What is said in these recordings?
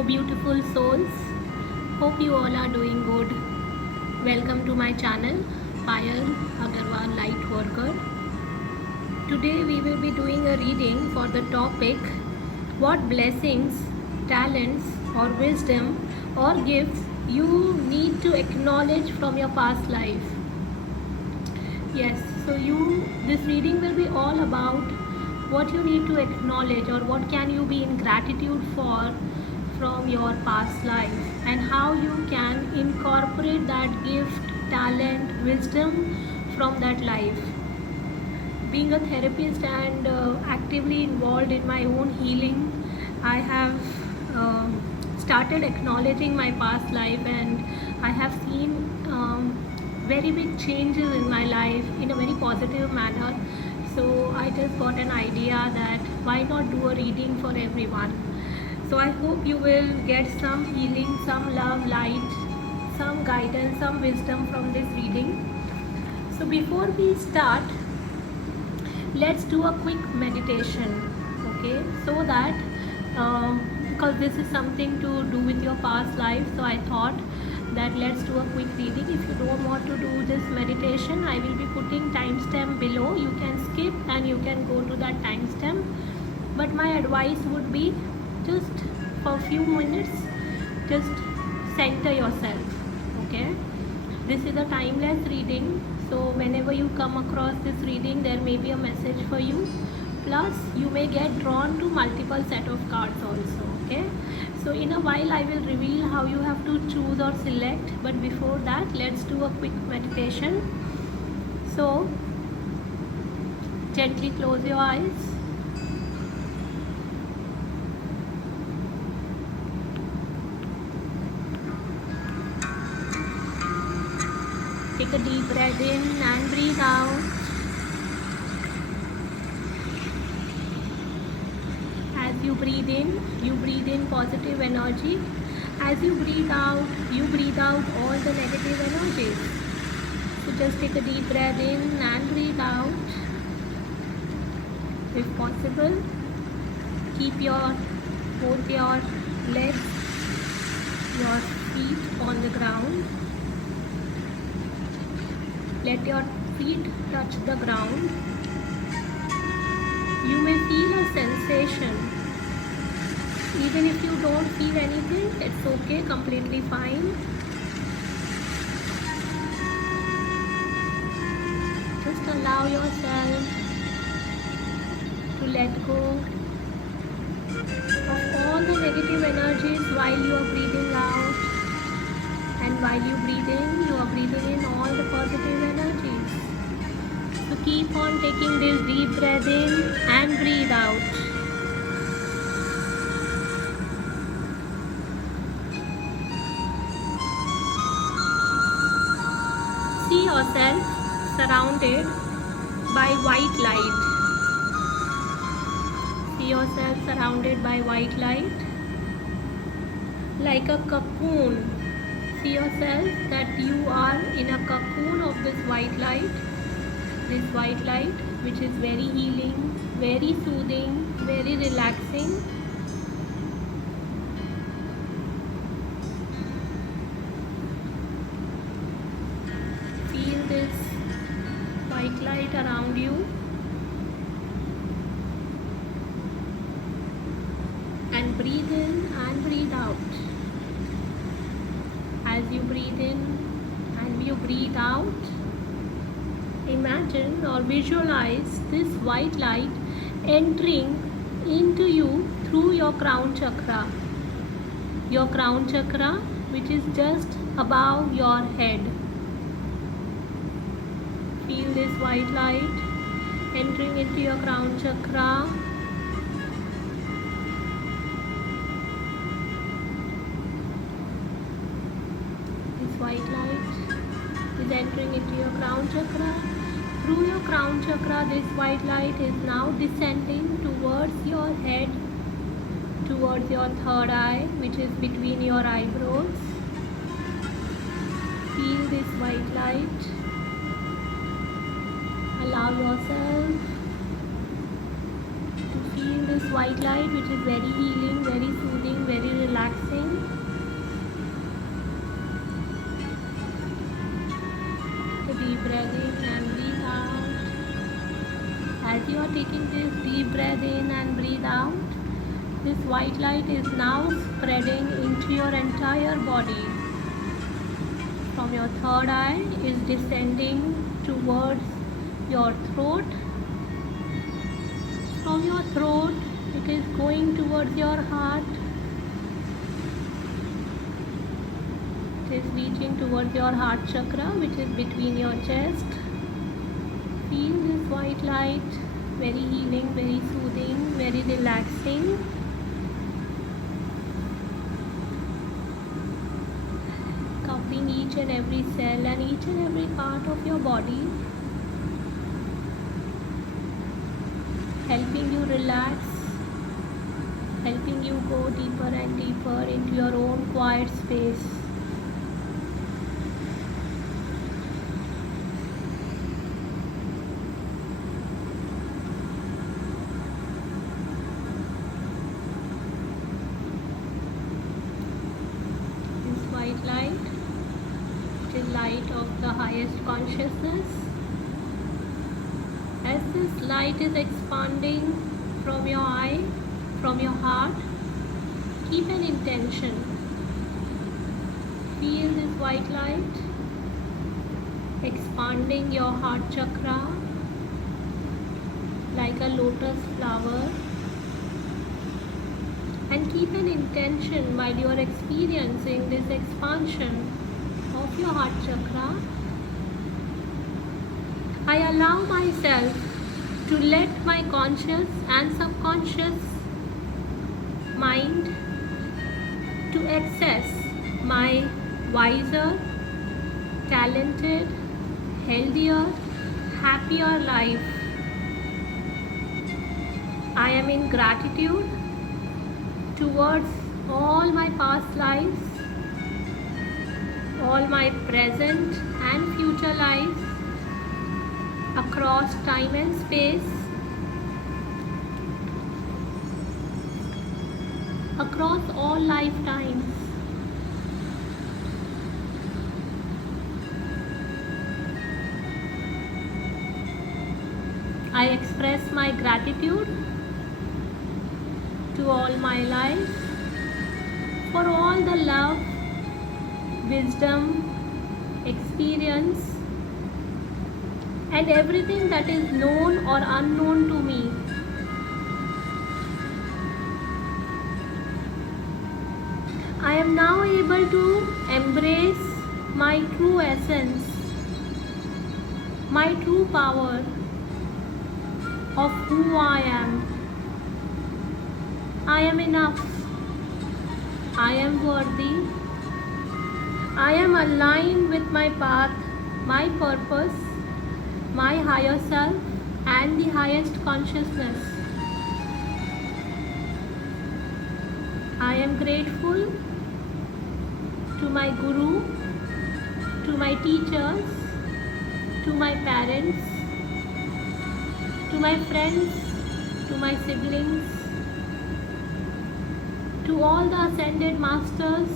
Hello beautiful souls, hope you all are doing good. Welcome to my channel Payal Agarwal Light Worker. Today we will be doing a reading for the topic what blessings, talents or wisdom or gifts you need to acknowledge from your past life. Yes, so this reading will be all about what you need to acknowledge or what can you be in gratitude for from your past life and how you can incorporate that gift, talent, wisdom from that life. Being a therapist and actively involved in my own healing, I have started acknowledging my past life, and I have seen very big changes in my life in a very positive manner. So I just got an idea that why not do a reading for everyone. So I hope you will get some healing, some love, light, some guidance, some wisdom from this reading. So before we start, let's do a quick meditation, okay? So that because this is something to do with your past life, so I thought that let's do a quick reading. If you don't want to do this meditation, I will be putting timestamp below. You can skip and you can go to that timestamp, but my advice would be just for a few minutes, just center yourself, okay? This is a timeless reading, so whenever you come across this reading, there may be a message for you. Plus, you may get drawn to multiple set of cards also, okay? So in a while, I will reveal how you have to choose or select. But before that, let's do a quick meditation. So, gently close your eyes. Take a deep breath in and breathe out. As you breathe in positive energy. As you breathe out all the negative energies. So just take a deep breath in and breathe out. If possible, keep both your legs, your feet on the ground. Let your feet touch the ground. You may feel a sensation. Even if you don't feel anything, it's okay, completely fine. Just allow yourself to let go of all the negative energies while you are breathing out. And while you breathe in, you are breathing in all the positive energies. So keep on taking this deep breath in and breathe out. See yourself surrounded by white light. See yourself surrounded by white light like a cocoon. See yourself that you are in a cocoon of this white light which is very healing, very soothing, very relaxing. Feel this white light around you and breathe in and breathe out. As you breathe in and you breathe out, imagine or visualize this white light entering into you through your crown chakra. Your crown chakra, which is just above your head. Feel this white light entering into your crown chakra. White light is entering into your crown chakra. Through your crown chakra, this white light is now descending towards your head, towards your third eye, which is between your eyebrows. Feel this white light. Allow yourself to feel this white light which is very healing, very soothing, very relaxing. So deep breath in and breathe out. As you are taking this deep breath in and breathe out, this white light is now spreading into your entire body. From your third eye is descending towards your throat. From your throat it is going towards your heart. It is reaching towards your heart chakra, which is between your chest. Feel this white light, very healing, very soothing, very relaxing. Covering each and every cell and each and every part of your body, helping you relax, helping you go deeper and deeper into your own quiet space. This white light, it is light of the highest consciousness. As this light is expanding from your eye, from your heart, keep an intention. Feel this white light expanding your heart chakra like a lotus flower, and keep an intention while you are experiencing this expansion of your heart chakra. I allow myself to let my conscious and subconscious mind to access my wiser, talented, healthier, happier life. I am in gratitude towards all my past lives, all my present and future lives, across time and space, across all lifetimes. I express my gratitude to all my life for all the love, wisdom, experience, and everything that is known or unknown to me. I am now able to embrace my true essence, my true power of who I am. I am enough. I am worthy. I am aligned with my path, my purpose, my higher self, and the highest consciousness. I am grateful to my guru, to my teachers, to my parents, to my friends, to my siblings, to all the ascended masters,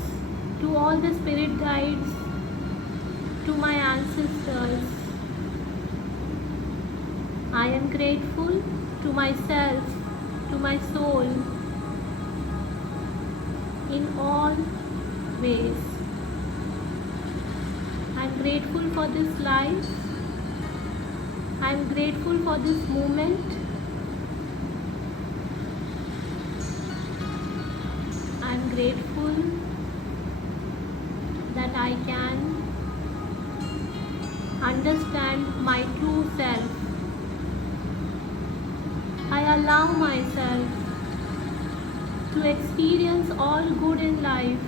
to all the spirit guides, to my ancestors. I am grateful to myself, to my soul, in all ways. I am grateful for this life. I am grateful for this moment. I am grateful that I can understand my true self. I allow myself to experience all good in life,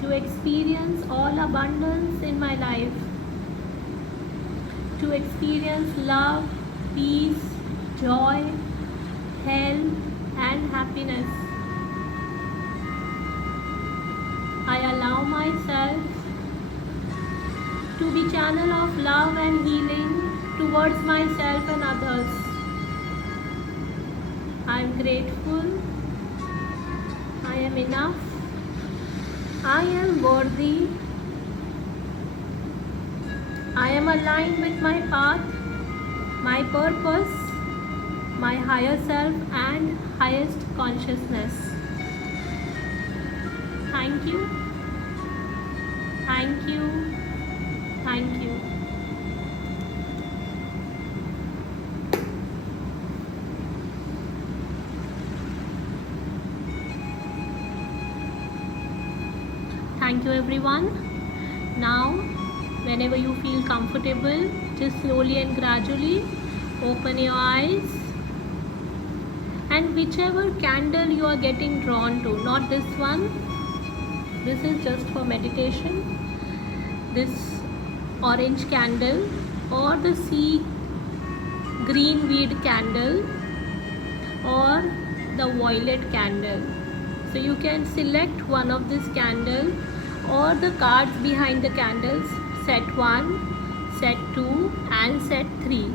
to experience all abundance in my life, to experience love, peace, joy, health, and happiness. I allow myself to be channel of love and healing towards myself and others. I am grateful. I am enough. I am worthy. I am aligned with my path, my purpose, my higher self and highest consciousness. Thank you. Thank you. Thank you. Thank you everyone. Now, whenever you feel comfortable, just slowly and gradually open your eyes, and whichever candle you are getting drawn to, not this one, this is just for meditation, this orange candle or the sea green weed candle or the violet candle. So you can select one of this candle or the cards behind the candles, set 1, set 2 and set 3.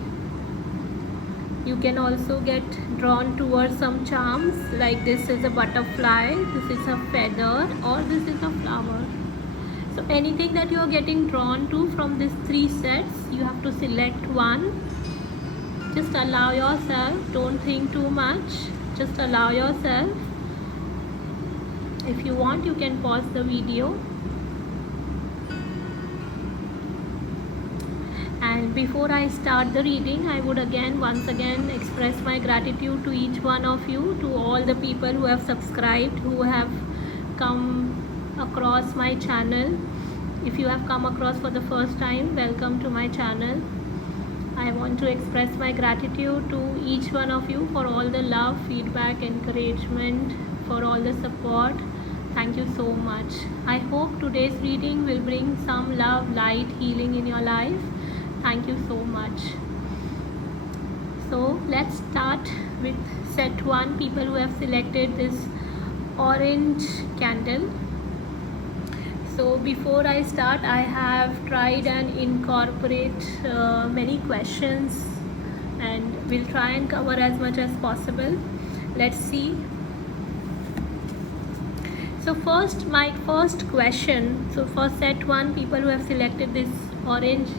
You can also get drawn towards some charms, like this is a butterfly, this is a feather, or this is a flower. So anything that you are getting drawn to from these 3 sets, you have to select one. Just allow yourself, don't think too much, just allow yourself. If you want, you can pause the video. And before I start the reading, I would once again express my gratitude to each one of you, to all the people who have subscribed, who have come across my channel. If you have come across for the first time, welcome to my channel. I want to express my gratitude to each one of you for all the love, feedback, encouragement, for all the support. Thank you so much. I hope today's reading will bring some love, light, healing in your life. Thank you so much. So let's start with set 1, people who have selected this orange candle. So before I start, I have tried and incorporate many questions, and we'll try and cover as much as possible. Let's see. So first, my first question, so for set 1, people who have selected this orange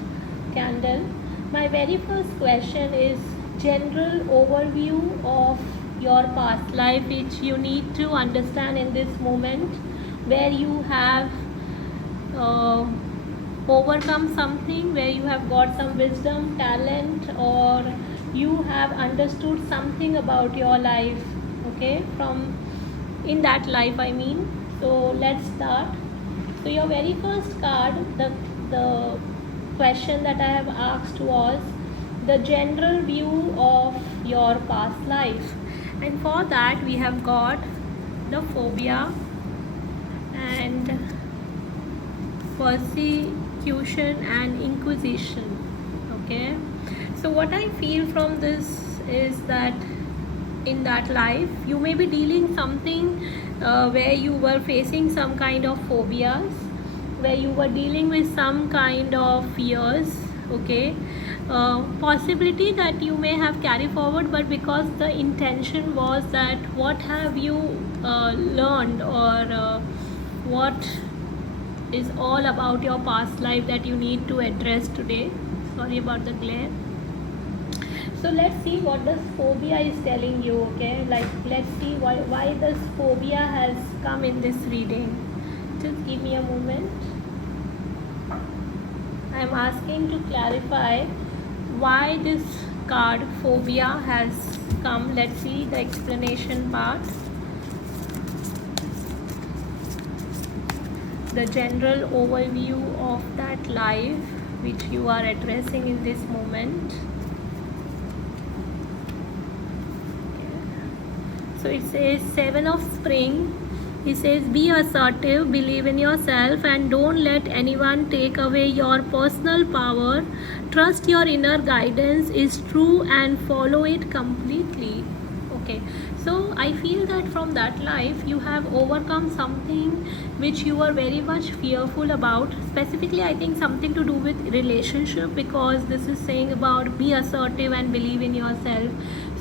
candle, my very first question is general overview of your past life, which you need to understand in this moment, where you have overcome something, where you have got some wisdom, talent, or you have understood something about your life, okay, from in that life, I mean. So let's start. So your very first card, the question that I have asked was the general view of your past life, and for that we have got the phobia and persecution and inquisition. Okay, so what I feel from this is that in that life you may be dealing something where you were facing some kind of phobias, where you were dealing with some kind of fears, okay, possibility that you may have carried forward, but because the intention was that what have you learned, or what is all about your past life that you need to address today. Sorry about the glare. So let's see what this phobia is telling you, okay? Like, let's see why this phobia has come in this reading. Just give me a moment. I'm asking to clarify why this card phobia has come. Let's see the explanation part. The general overview of that life which you are addressing in this moment. So it says 7 of Spring. He says, be assertive, believe in yourself, and don't let anyone take away your personal power. Trust your inner guidance is true and follow it completely. Okay, so I feel that from that life you have overcome something which you were very much fearful about. Specifically, I think something to do with relationship, because this is saying about be assertive and believe in yourself.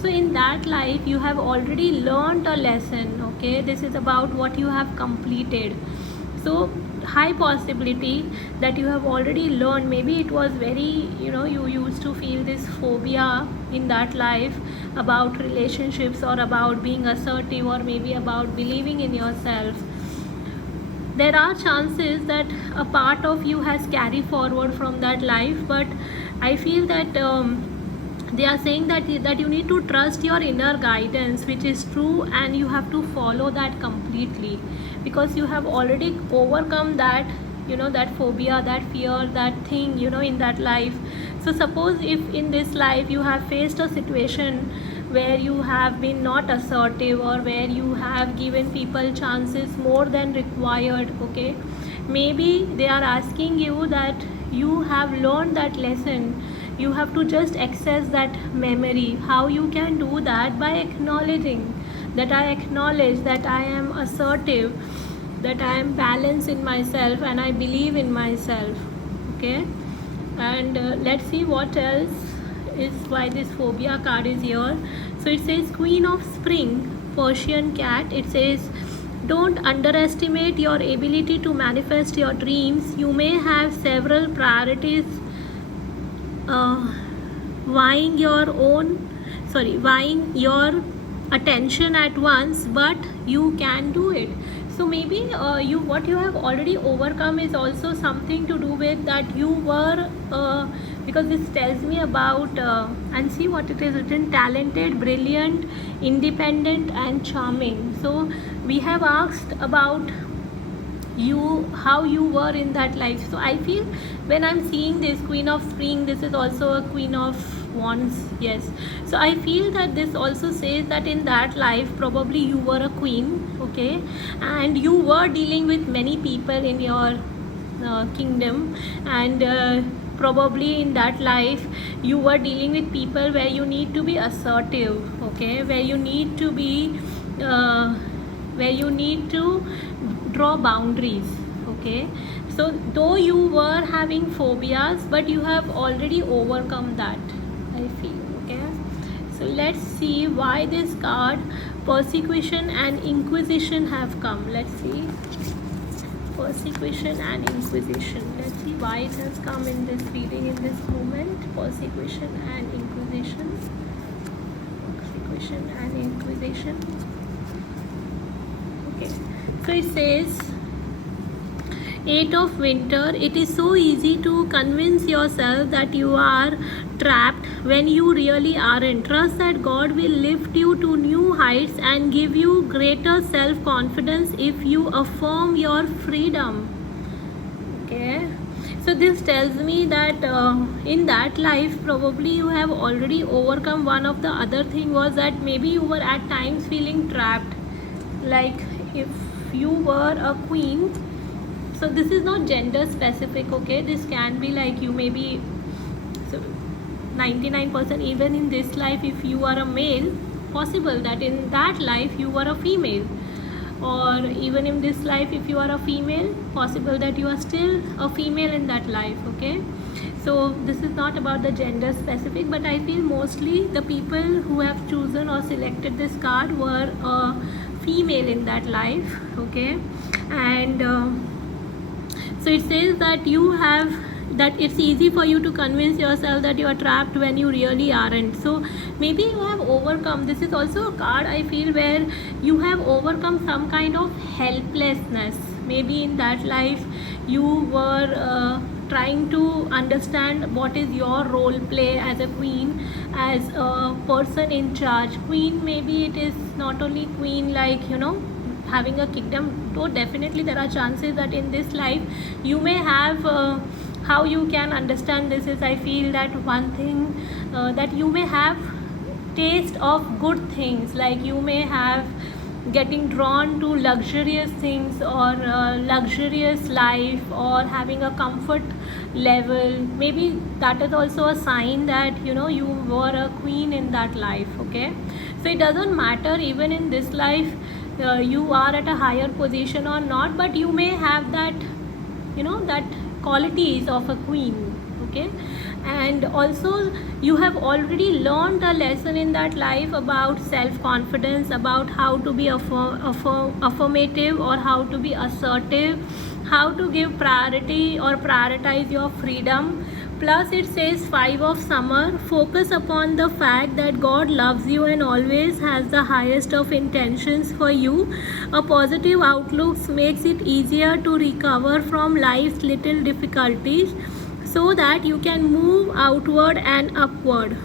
So in that life you have already learned a lesson, okay? This is about what you have completed. So high possibility that you have already learned. Maybe it was very, you used to feel this phobia in that life about relationships, or about being assertive, or maybe about believing in yourself. There are chances that a part of you has carried forward from that life, but I feel that they are saying that you need to trust your inner guidance, which is true, and you have to follow that completely, because you have already overcome that, that phobia, that fear, that thing, in that life. So suppose if in this life you have faced a situation where you have been not assertive, or where you have given people chances more than required, okay? Maybe they are asking you that you have learned that lesson. You have to just access that memory. How you can do that? By acknowledging that I acknowledge that I am assertive, that I am balanced in myself, and I believe in myself, okay? And let's see what else is why this phobia card is here. So it says Queen of Spring, Persian cat. It says, don't underestimate your ability to manifest your dreams. You may have several priorities vying your attention at once, but you can do it. So maybe what you have already overcome is also something to do with that you were because this tells me about and see what it is written: talented, brilliant, independent, and charming. So we have asked about you, how you were in that life. So I feel when I'm seeing this Queen of Spring, this is also a Queen of Wands. Yes, so I feel that this also says that in that life probably you were a queen, okay, and you were dealing with many people in your kingdom, and probably in that life you were dealing with people where you need to be assertive, okay, where you need to be where you need to draw boundaries, okay? So though you were having phobias, but you have already overcome that, I feel, okay? So let's see why this card persecution and inquisition have come. Let's see, persecution and inquisition. Let's see why it has come in this reading, in this moment. Persecution and inquisition. Persecution and inquisition. Okay, so it says Eight of Winter. It is so easy to convince yourself that you are trapped when you really aren't. Trust that God will lift you to new heights and give you greater self-confidence if you affirm your freedom. Okay, so this tells me that in that life probably you have already overcome. One of the other thing was that maybe you were at times feeling trapped, like if you were a queen. So this is not gender specific, okay? This can be like you may be, so 99% even in this life, if you are a male, possible that in that life you were a female, or even in this life if you are a female, possible that you are still a female in that life, okay? So this is not about the gender specific, but I feel mostly the people who have chosen or selected this card were female in that life, okay? And so it says that it's easy for you to convince yourself that you are trapped when you really aren't. So maybe you have overcome. This is also a card, I feel, where you have overcome some kind of helplessness. Maybe in that life you were trying to understand what is your role play as a queen, as a person in charge. Queen, maybe it is not only queen like, having a kingdom. So definitely there are chances that in this life you may have how you can understand this is, I feel that one thing that you may have taste of good things, like you may have getting drawn to luxurious things, or luxurious life, or having a comfort level. Maybe that is also a sign that you were a queen in that life, okay? So it doesn't matter even in this life you are at a higher position or not, but you may have that that qualities of a queen, okay? and also you have already learned a lesson in that life about self-confidence, about how to be affirmative, or how to be assertive, how to give priority or prioritize your freedom. Plus it says 5 of summer, focus upon the fact that God loves you and always has the highest of intentions for you. A positive outlook makes it easier to recover from life's little difficulties so that you can move outward and upward.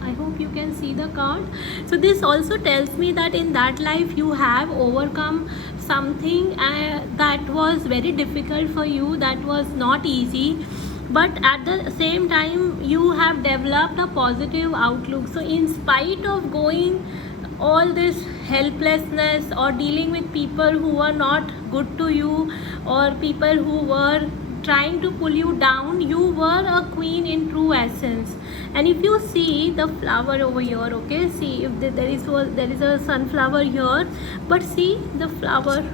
I hope you can see the card. So this also tells me that in that life you have overcome something that was very difficult for you, that was not easy, but at the same time you have developed a positive outlook. So in spite of going all this helplessness or dealing with people who were not good to you, or people who were trying to pull you down, you were a queen in true essence. And if you see the flower over here, okay, see if there is a sunflower here, but see the flower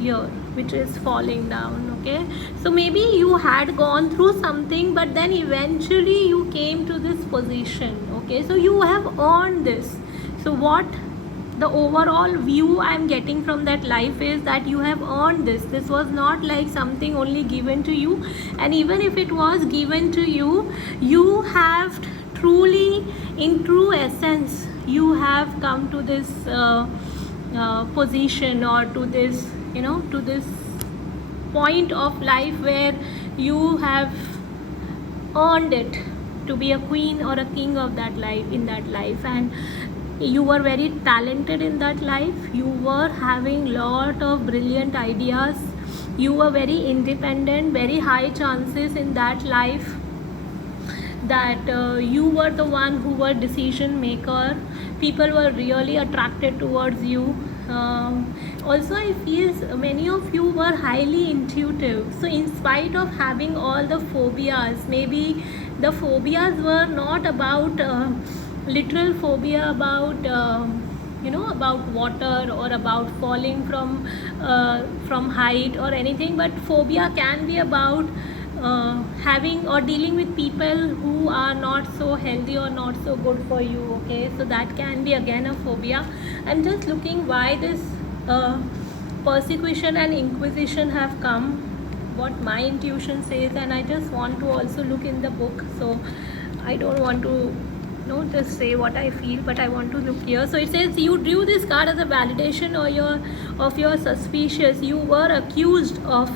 here which is falling down. Okay, so maybe you had gone through something, but then eventually you came to this position. Okay, so you have earned this. So what the overall view I'm getting from that life is that you have earned this. This was not like something only given to you, and even if it was given to you, you have truly, in true essence, you have come to this position, or to this, to this point of life where you have earned it to be a queen or a king of that life, in that life. And you were very talented in that life. You were having lot of brilliant ideas. You were very independent. Very high chances in that life that you were the one who were decision maker. People were really attracted towards you. Also I feel many of you were highly intuitive. So in spite of having all the phobias, maybe the phobias were not about literal phobia about about water, or about falling from height or anything, but phobia can be about having or dealing with people who are not so healthy or not so good for you. Okay, so that can be again a phobia. I'm just looking why this persecution and inquisition have come, what my intuition says, and I just want to also look in the book. So I don't want to just say what I feel, but I want to look here. So it says you drew this card as a validation of your suspicious. You were accused of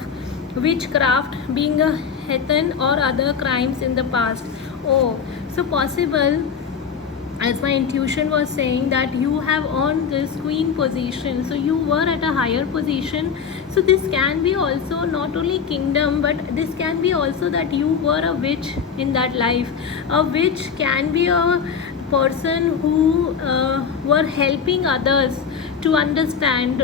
witchcraft, being a heathen, or other crimes in the past. Oh, so possible, as my intuition was saying, that you have earned this queen position, so you were at a higher position. So this can be also not only kingdom, but this can be also that you were a witch in that life. A witch can be a person who were helping others to understand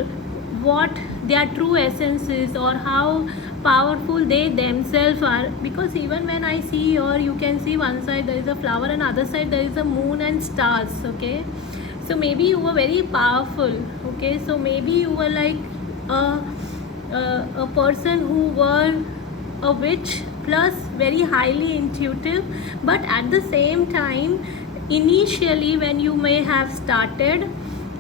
what their true essence is, or how powerful they themselves are. Because even when I see here, you can see one side there is a flower and other side there is a moon and stars. Okay, so maybe you were very powerful. Okay, so maybe you were like a person who were a witch plus very highly intuitive. But at the same time, initially when you may have started,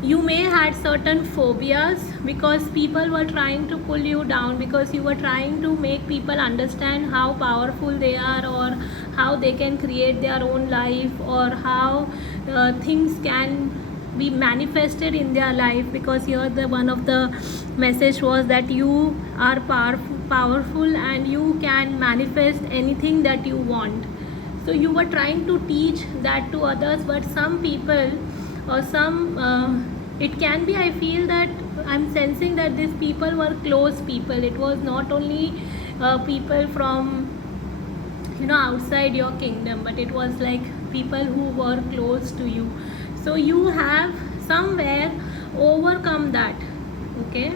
you may had certain phobias, because people were trying to pull you down, because you were trying to make people understand how powerful they are, or how they can create their own life, or how things can be manifested in their life. Because here the one of the message was that you are powerful and you can manifest anything that you want. So you were trying to teach that to others, but some people, or some it can be, I feel that I'm sensing that these people were close people. It was not only people from outside your kingdom, but it was like people who were close to you. So you have somewhere overcome that. Okay,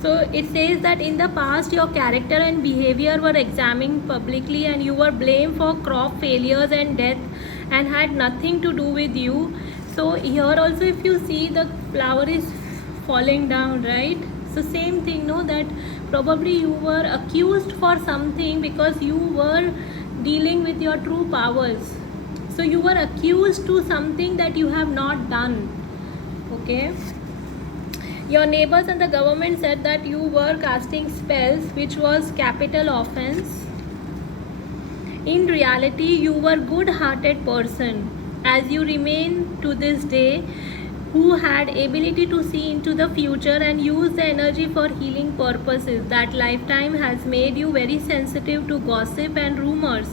so it says that in the past your character and behavior were examined publicly, and you were blamed for crop failures and death, and had nothing to do with you. So here also, if you see, the flower is falling down, right? So same thing, no, that probably you were accused for something because you were dealing with your true powers. So you were accused to something that you have not done. Okay, your neighbors and the government said that you were casting spells, which was capital offense. In reality, you were good-hearted person, as you remain to this day, who had ability to see into the future and use the energy for healing purposes. That lifetime has made you very sensitive to gossip and rumors.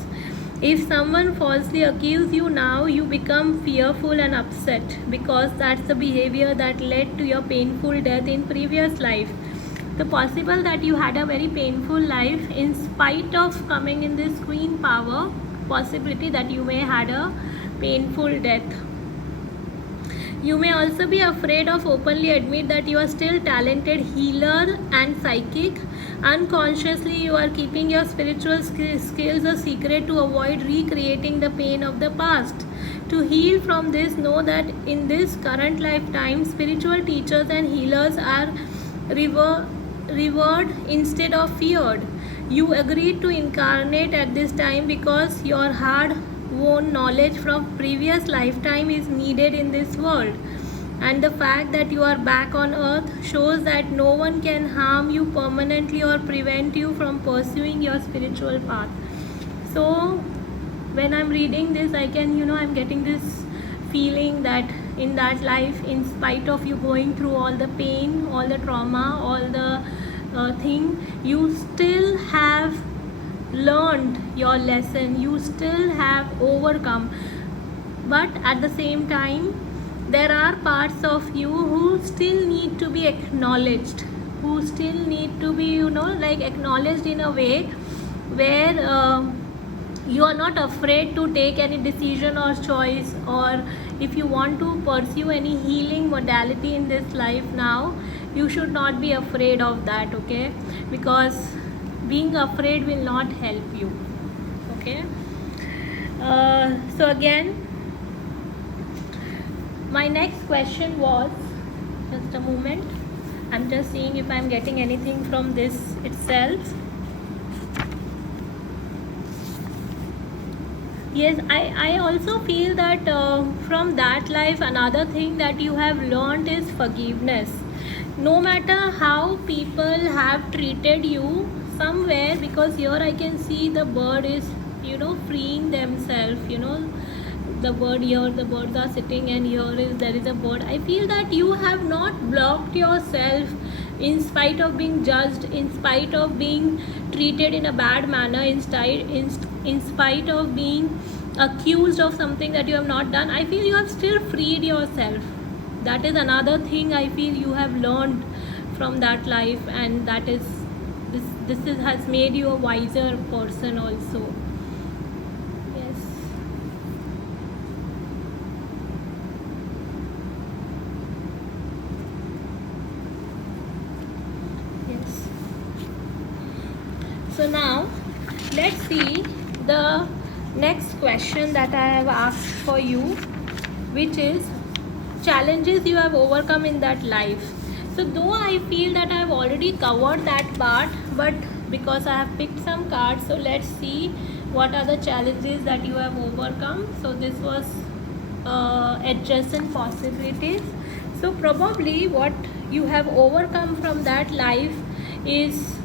If someone falsely accuses you now, you become fearful and upset because that's the behavior that led to your painful death in previous life. The possible that you had a very painful life in spite of coming in this queen power, possibility that you may had a painful death. You may also be afraid of openly admit that you are still talented healer and psychic. Unconsciously, you are keeping your spiritual skills a secret to avoid recreating the pain of the past. To heal from this, know that in this current lifetime, spiritual teachers and healers are revered instead of feared. You agreed to incarnate at this time because your hard-won knowledge from previous lifetime is needed in this world. And the fact that you are back on earth shows that no one can harm you permanently or prevent you from pursuing your spiritual path. So when I'm reading this, I can, I'm getting this feeling that in that life, in spite of you going through all the pain, all the trauma, all the thing, you still have learned your lesson, you still have overcome. But at the same time, there are parts of you who still need to be acknowledged, who still need to be, acknowledged in a way where you are not afraid to take any decision or choice, or if you want to pursue any healing modality in this life now, you should not be afraid of that, okay? Because being afraid will not help you, okay? So again, my next question was, just a moment, I'm just seeing if I'm getting anything from this itself. Yes, I also feel that from that life, another thing that you have learned is forgiveness. No matter how people have treated you somewhere, because here I can see the bird is, freeing themselves, the bird here, the birds are sitting, and there is a bird. I feel that you have not blocked yourself in spite of being judged, in spite of being treated in a bad manner, in spite of being accused of something that you have not done. I feel you have still freed yourself. That is another thing I feel you have learned from that life, and that is this has made you a wiser person also. Yes. Yes. So now let's see the next question that I have asked for you, which is challenges you have overcome in that life. So though I feel that I have already covered that part, but because I have picked some cards, so let's see what are the challenges that you have overcome. So this was adjacent possibilities. So probably what you have overcome from that life is,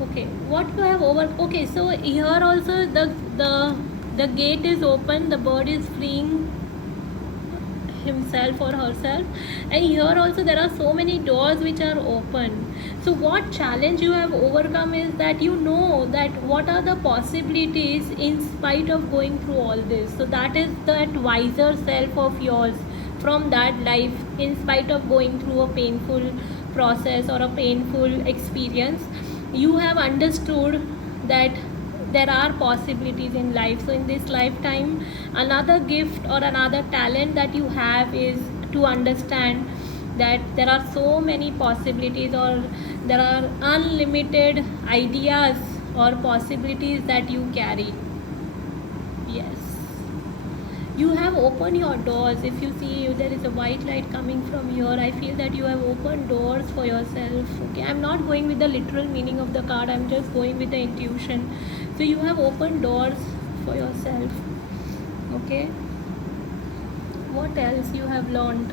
okay, what you have over, okay, so here also the gate is open, the bird is freeing himself or herself, and here also there are so many doors which are open. So what challenge you have overcome is that you know that what are the possibilities in spite of going through all this. So that is that wiser self of yours from that life, in spite of going through a painful process or a painful experience. You have understood that there are possibilities in life. So in this lifetime, another gift or another talent that you have is to understand that there are so many possibilities, or there are unlimited ideas or possibilities that you carry. Yes, You have opened your doors. If you see there is a white light coming from here, I feel that you have opened doors for yourself. Okay, I'm not going with the literal meaning of the card, I'm just going with the intuition. So you have opened doors for yourself. Okay, what else you have learned?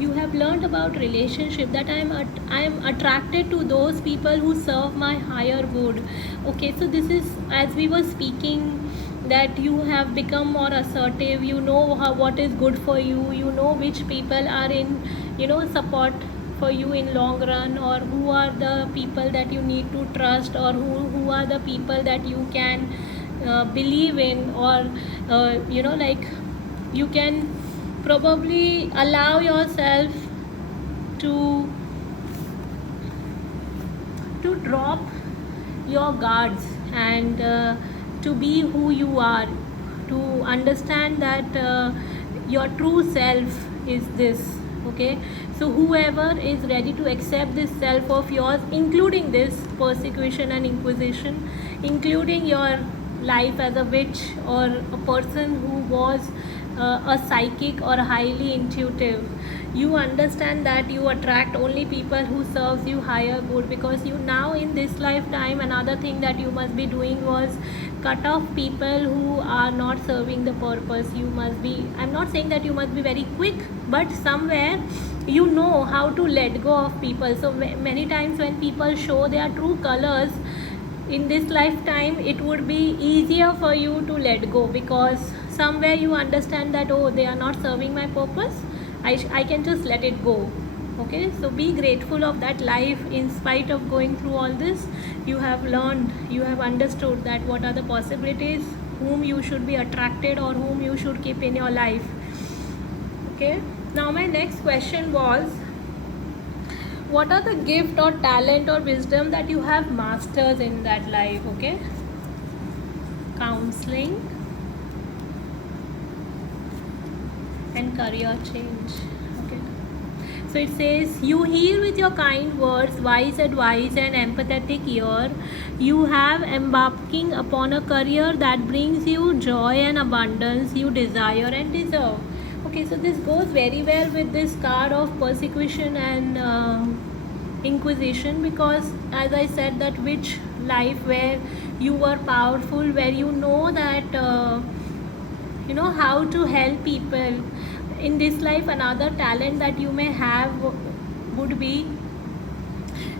You have learned about relationship, that I am attracted to those people who serve my higher good. Okay, so this is, as we were speaking, that you have become more assertive. You know what is good for you. You know which people are in, support for you in long run, or who are the people that you need to trust, or who are the people that you can believe in, or like you can probably allow yourself to drop your guards, and to be who you are, to understand that your true self is this. Okay, so whoever is ready to accept this self of yours, including this persecution and inquisition, including your life as a witch, or a person who was a psychic or highly intuitive, you understand that you attract only people who serves you higher good. Because you now in this lifetime, another thing that you must be doing was cut off people who are not serving the purpose. You must be, I'm not saying that you must be very quick, but somewhere you know how to let go of people. So many times when people show their true colors in this lifetime, it would be easier for you to let go, because somewhere you understand that, oh, they are not serving my purpose, I can just let it go. Okay, so be grateful of that life. In spite of going through all this, you have learned, you have understood that what are the possibilities, whom you should be attracted or whom you should keep in your life. Okay, now my next question was, what are the gift or talent or wisdom that you have mastered in that life? Okay, counseling and career change. Okay, so it says, you heal with your kind words, wise advice and empathetic ear. You have embarking upon a career that brings you joy and abundance you desire and deserve. Okay, so this goes very well with this card of persecution and inquisition, because as I said, that which life where you were powerful, where you know that how to help people. In this life, another talent that you may have would be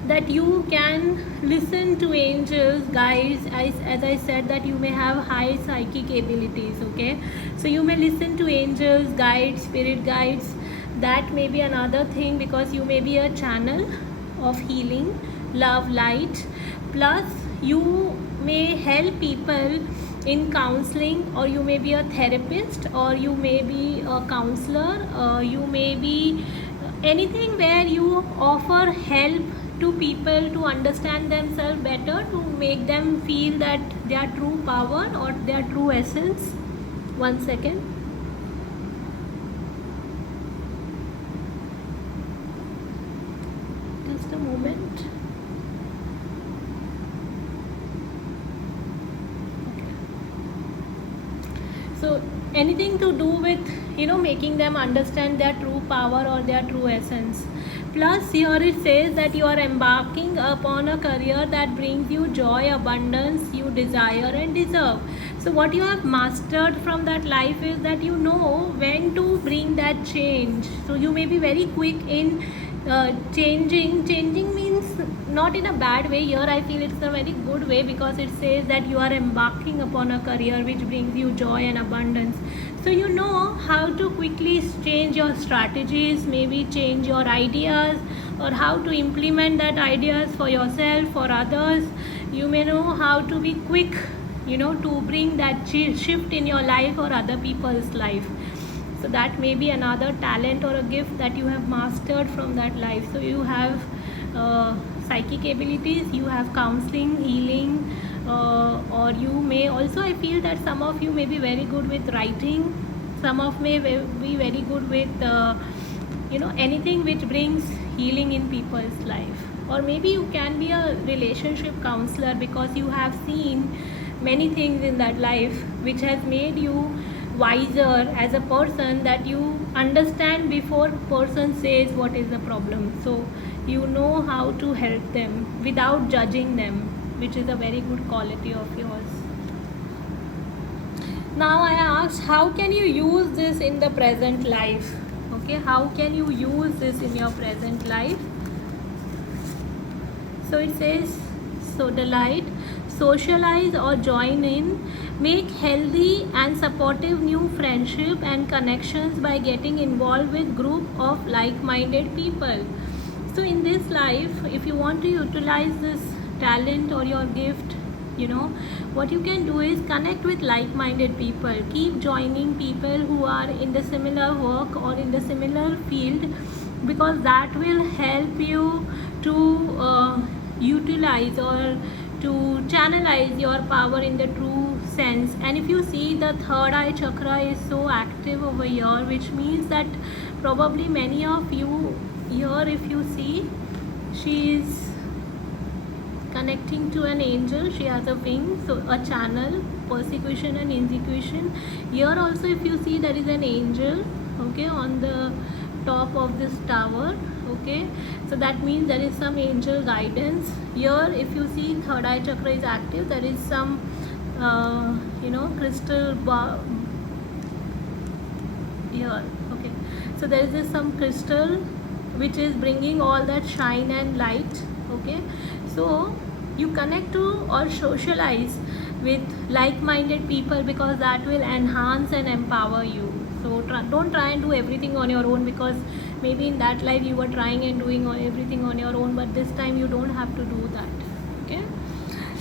that you can listen to angels, guides. As I said, that you may have high psychic abilities. Okay, so you may listen to angels, guides, spirit guides. That may be another thing, because you may be a channel of healing, love, light. Plus you may help people in counseling, or you may be a therapist, or you may be a counselor, you may be anything where you offer help to people to understand themselves better, to make them feel that their true power or their true essence. 1 second. Just a moment. So anything to do with making them understand their true power or their true essence. Plus here it says that you are embarking upon a career that brings you joy, abundance you desire and deserve. So what you have mastered from that life is that you know when to bring that change. So you may be very quick in changing means not in a bad way. Here I feel it's a very good way, because it says that you are embarking upon a career which brings you joy and abundance. So you know how to quickly change your strategies, maybe change your ideas, or how to implement that ideas for yourself, for others. You may know how to be quick, to bring that shift in your life or other people's life. So that may be another talent or a gift that you have mastered from that life. So you have psychic abilities, you have counseling, healing, or you may also, I feel that some of you may be very good with writing, some of may be very good with anything which brings healing in people's life. Or maybe you can be a relationship counselor, because you have seen many things in that life which has made you wiser as a person, that you understand before person says what is the problem, so you know how to help them without judging them, which is a very good quality of yours. Now I asked, how can you use this in the present life? Okay, how can you use this in your present life? So it says, so delight, socialize or join in, make healthy and supportive new friendship and connections by getting involved with group of like-minded people. So in this life, if you want to utilize this talent or your gift, what you can do is connect with like-minded people. Keep joining people who are in the similar work or in the similar field, because that will help you to utilize or to channelize your power in the true sense. And if you see, the third eye chakra is so active over here, which means that probably many of you here, if you see, she is connecting to an angel. She has a wing, so a channel, persecution and execution. Here also, if you see, there is an angel, okay, on the top of this tower, okay, so that means there is some angel guidance. Here if you see, third eye chakra is active, there is some crystal bar here, okay, so there is this some crystal which is bringing all that shine and light, okay. So you connect to or socialize with like-minded people, because that will enhance and empower you. So don't try and do everything on your own, because maybe in that life you were trying and doing everything on your own, but this time you don't have to do that, okay.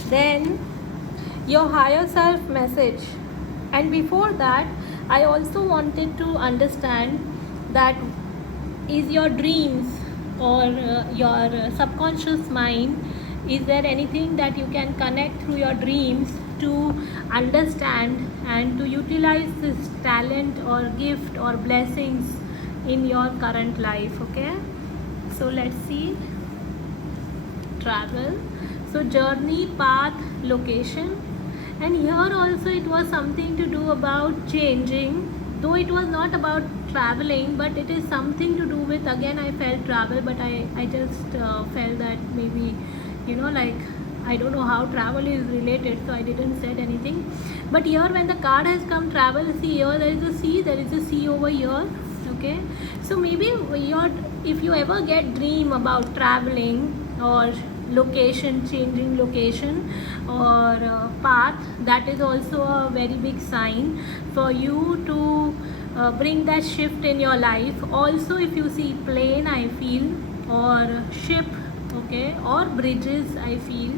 Then your higher self message. And before that, I also wanted to understand that is your dreams or your subconscious mind, is there anything that you can connect through your dreams to understand and to utilize this talent or gift or blessings in your current life, okay. So let's see. Travel, so journey, path, location. And here also it was something to do about changing, though it was not about traveling, but it is something to do with, again I felt travel, but I just felt that maybe like I don't know how travel is related, so I didn't said anything. But here when the card has come travel, see here there is a sea, there is a sea over here, okay. So maybe if you ever get dream about traveling or location, changing location or path, that is also a very big sign for you to bring that shift in your life. Also if you see plane, I feel, or ship, okay, or bridges, I feel,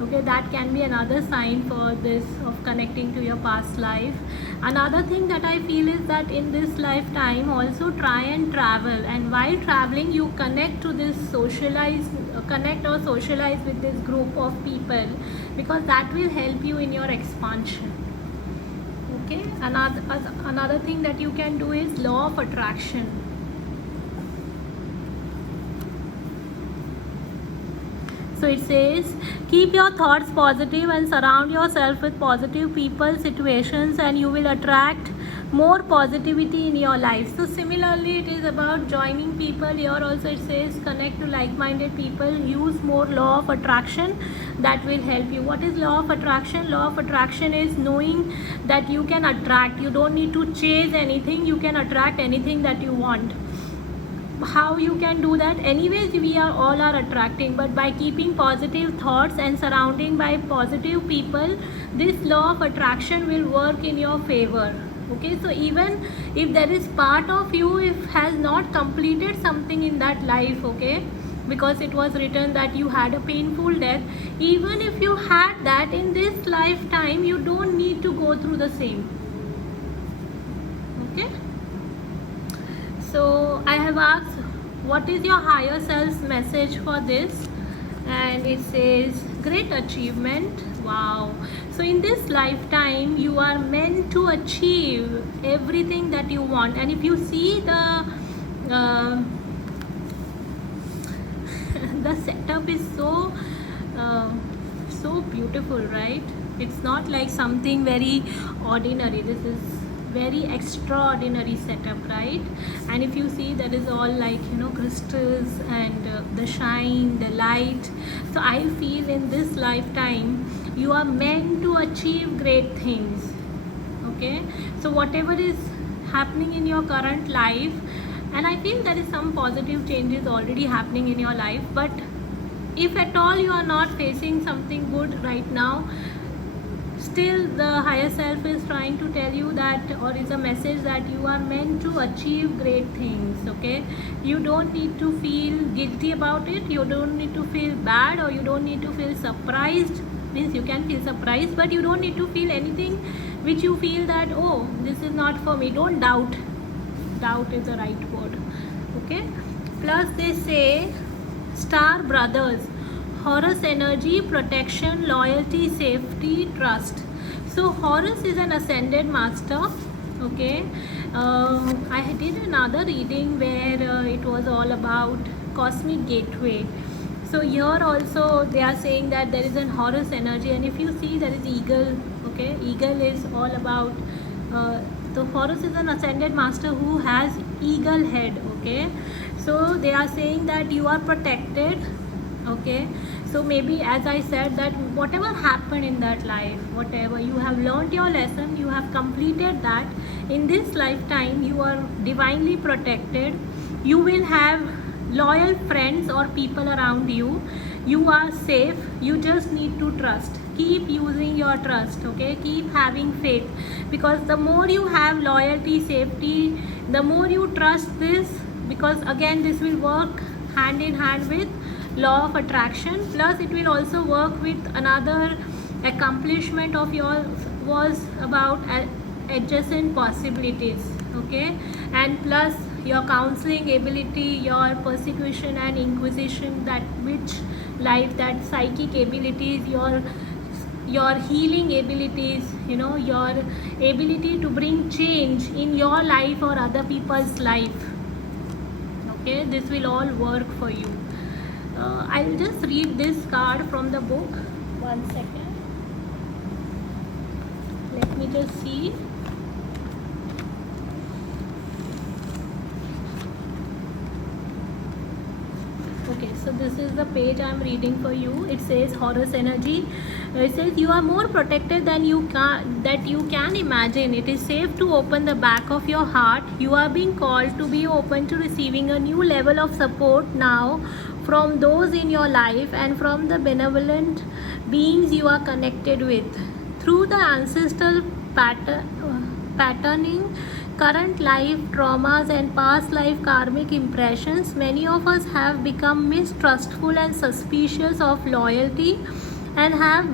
okay, that can be another sign for this of connecting to your past life. Another thing that I feel is that in this lifetime also try and travel, and while traveling you connect to this connect or socialize with this group of people, because that will help you in your expansion, okay. Another thing that you can do is law of attraction. So it says, keep your thoughts positive and surround yourself with positive people, situations, and you will attract more positivity in your life. So similarly, it is about joining people. Here also it says connect to like-minded people, use more law of attraction, that will help you. What is law of attraction? Law of attraction is knowing that you can attract. You don't need to chase anything. You can attract anything that you want. How you can do that? Anyways, we are all attracting, but by keeping positive thoughts and surrounding by positive people, this law of attraction will work in your favor, okay. So even if there is part of you if has not completed something in that life, okay, because it was written that you had a painful death, even if you had that in this lifetime, you don't need to go through the same, okay. So I have asked, what is your higher self's message for this? And it says, great achievement. Wow. So in this lifetime, you are meant to achieve everything that you want. And if you see the the setup is so beautiful, right? It's not like something very ordinary. This is very extraordinary setup, right? And if you see, that is all like, you know, crystals and the shine, the light. So I feel in this lifetime you are meant to achieve great things. Okay, so whatever is happening in your current life, and I feel there is some positive changes already happening in your life, but if at all you are not facing something good right now, still the higher self is trying to tell you that, or is a message that you are meant to achieve great things. Okay, you don't need to feel guilty about it, you don't need to feel bad, or you don't need to feel surprised. Means you can feel surprised, but you don't need to feel anything which you feel that, oh, this is not for me. Don't doubt. Doubt is the right word. Okay, plus they say star brothers, Horus energy, protection, loyalty, safety, trust. So Horus is an ascended master. Okay, I did another reading where it was all about cosmic gateway. So here also they are saying that there is an Horus energy, and if you see, there is eagle. Okay, eagle is all about the Horus is an ascended master who has eagle head. Okay, so they are saying that you are protected. Okay, so maybe, as I said, that whatever happened in that life, whatever you have learned your lesson, you have completed that. In this lifetime you are divinely protected. You will have loyal friends or people around you. You are safe. You just need to trust. Keep using your trust. Okay, keep having faith, because the more you have loyalty, safety, the more you trust this, because again this will work hand in hand with law of attraction, plus it will also work with another accomplishment of yours, was about adjacent possibilities. Okay, and plus your counseling ability, your persecution and inquisition, that which life, that psychic abilities, your healing abilities, you know, your ability to bring change in your life or other people's life. Okay, this will all work for you. I'll just read this card from the book. 1 second. Let me just see. Okay, so this is the page I'm reading for you. It says Horus energy. It says you are more protected than you can imagine. It is safe to open the back of your heart. You are being called to be open to receiving a new level of support now from those in your life and from the benevolent beings you are connected with. Through the ancestral patterning, current life traumas and past life karmic impressions, many of us have become mistrustful and suspicious of loyalty and have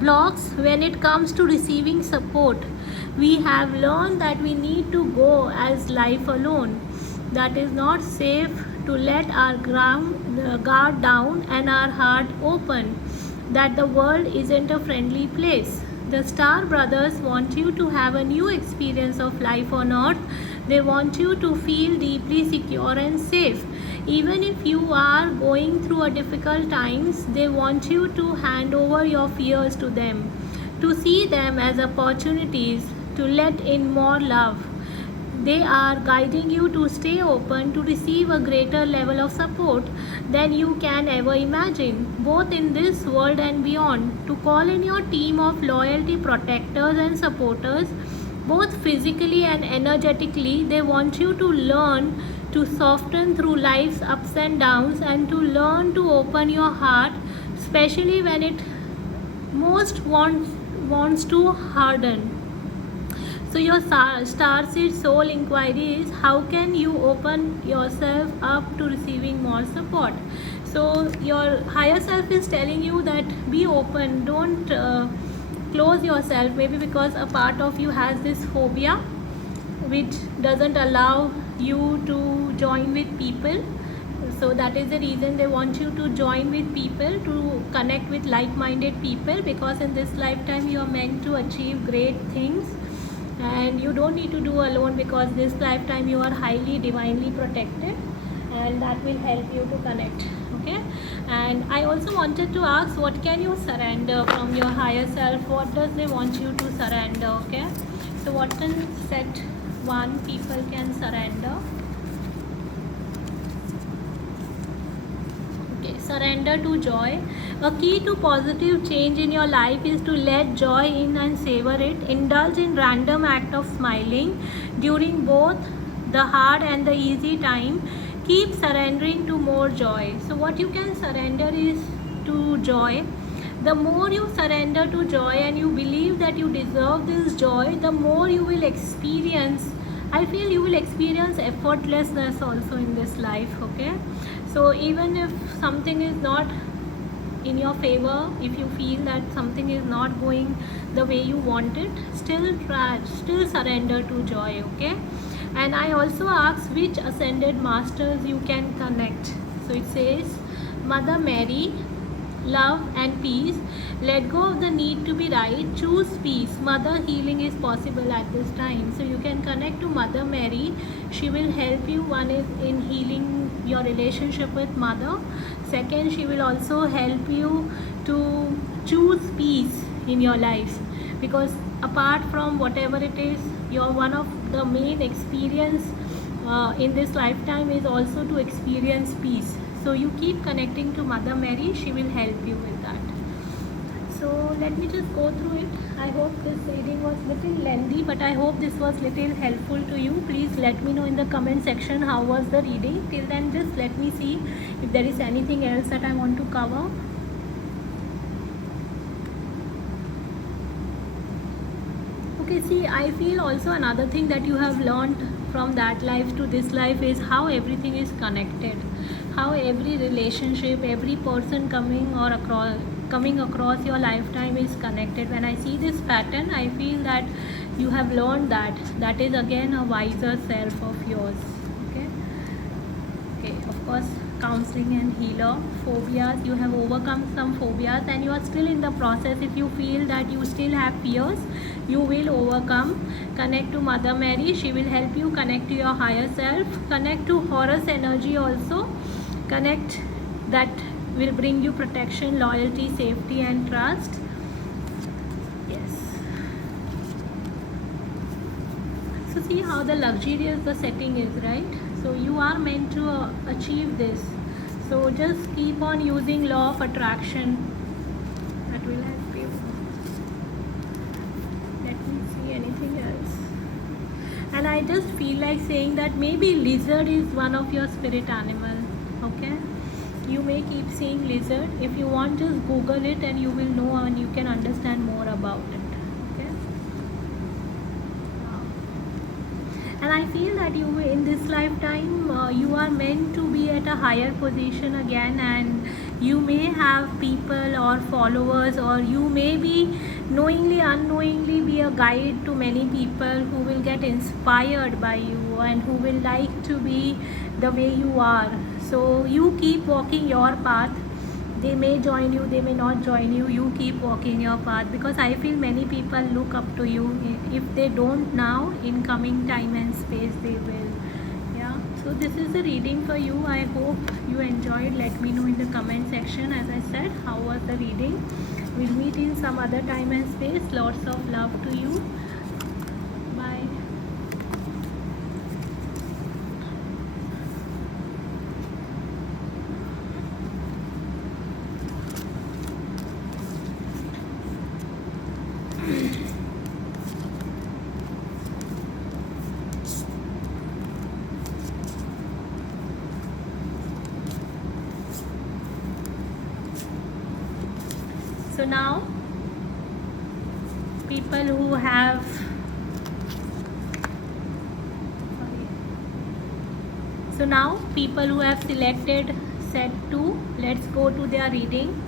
blocks when it comes to receiving support. We have learned that we need to go as life alone. That is not safe to let our guard down and our heart open. That the world isn't a friendly place. The Star Brothers want you to have a new experience of life on earth. They want you to feel deeply secure and safe. Even if you are going through a difficult times, they want you to hand over your fears to them, to see them as opportunities, to let in more love. They are guiding you to stay open to receive a greater level of support than you can ever imagine, both in this world and beyond. To call in your team of loyalty protectors and supporters, both physically and energetically. They want you to learn to soften through life's ups and downs, and to learn to open your heart, especially when it most wants to harden. So your starseed soul inquiry is, how can you open yourself up to receiving more support? So your higher self is telling you that be open, don't close yourself, maybe because a part of you has this phobia which doesn't allow you to join with people. So that is the reason they want you to join with people, to connect with like-minded people, because in this lifetime you are meant to achieve great things. And you don't need to do alone, because this lifetime you are highly divinely protected, and that will help you to connect. Okay, And I also wanted to ask, what can you surrender from your higher self? What does they want you to surrender? Okay, so what can set one people can surrender? Okay, surrender to joy. A key to positive change in your life is to let joy in and savor it. Indulge in random act of smiling during both the hard and the easy time. Keep surrendering to more joy. So what you can surrender is to joy. The more you surrender to joy and you believe that you deserve this joy, the more you will experience. I feel you will experience effortlessness also in this life. Okay, so even if something is not in your favor, if you feel that something is not going the way you want it, still try, still surrender to joy. Okay, and I also ask which ascended masters you can connect. So it says Mother Mary, love and peace. Let go of the need to be right, choose peace. Mother healing is possible at this time, so you can connect to Mother Mary. She will help you. One is in healing your relationship with mother. Second, she will also help you to choose peace in your life, because apart from whatever it is, your one of the main experience in this lifetime is also to experience peace. So you keep connecting to Mother Mary, she will help you with that. So let me just go through it. I hope this reading was little lengthy, but I hope this was little helpful to you. Please let me know in the comment section how was the reading. Till then, just let me see if there is anything else that I want to cover. Okay, see, I feel also another thing that you have learned from that life to this life is how everything is connected, how every relationship, every person coming across your lifetime is connected. When I see this pattern, I feel that you have learned that is again a wiser self of yours. Okay, okay, of course, counseling and healer. Phobias, you have overcome some phobias and you are still in the process. If you feel that you still have fears, you will overcome. Connect to Mother Mary, she will help you. Connect to your higher self. Connect to Horus energy also. Connect, that will bring you protection, loyalty, safety and trust. Yes, so see how the luxurious the setting is, right? So you are meant to achieve this. So just keep on using law of attraction. That will help you. Let me see anything else. And I just feel like saying that maybe lizard is one of your spirit animal. Okay, you may keep seeing lizard. If you want, just Google it and you will know and you can understand more about it. Okay, and I feel that you in this lifetime you are meant to be at a higher position again, and you may have people or followers, or you may be knowingly unknowingly be a guide to many people who will get inspired by you and who will like to be the way you are. So you keep walking your path. They may join you, they may not join you. You keep walking your path, because I feel many people look up to you. If they don't now, in coming time and space they will. Yeah, so this is the reading for you. I hope you enjoyed. Let me know in the comment section. As I said, how was the reading? We'll meet in some other time and space. Lots of love to you. Bye. So now, people who have selected set 2, let's go to their reading.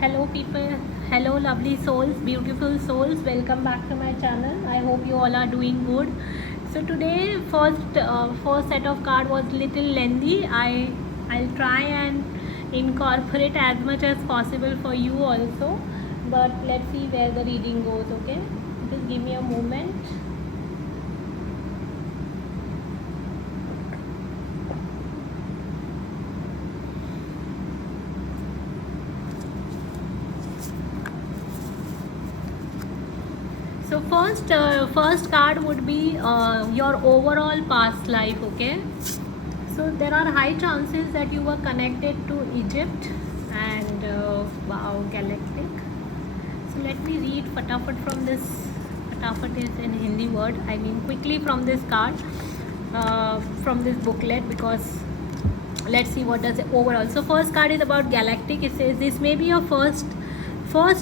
Hello people, hello lovely souls, beautiful souls, welcome back to my channel. I hope you all are doing good. So today first set of card was little lengthy. I'll try and incorporate as much as possible for you also, but let's see where the reading goes. Okay, just give me a moment. So first card would be your overall past life. Okay, so there are high chances that you were connected to Egypt, and wow, galactic. So let me read fatafat from this. Fatafat is in Hindi word. I mean quickly from this card, from this booklet, because let's see what does it overall. So first card is about galactic. It says this may be your first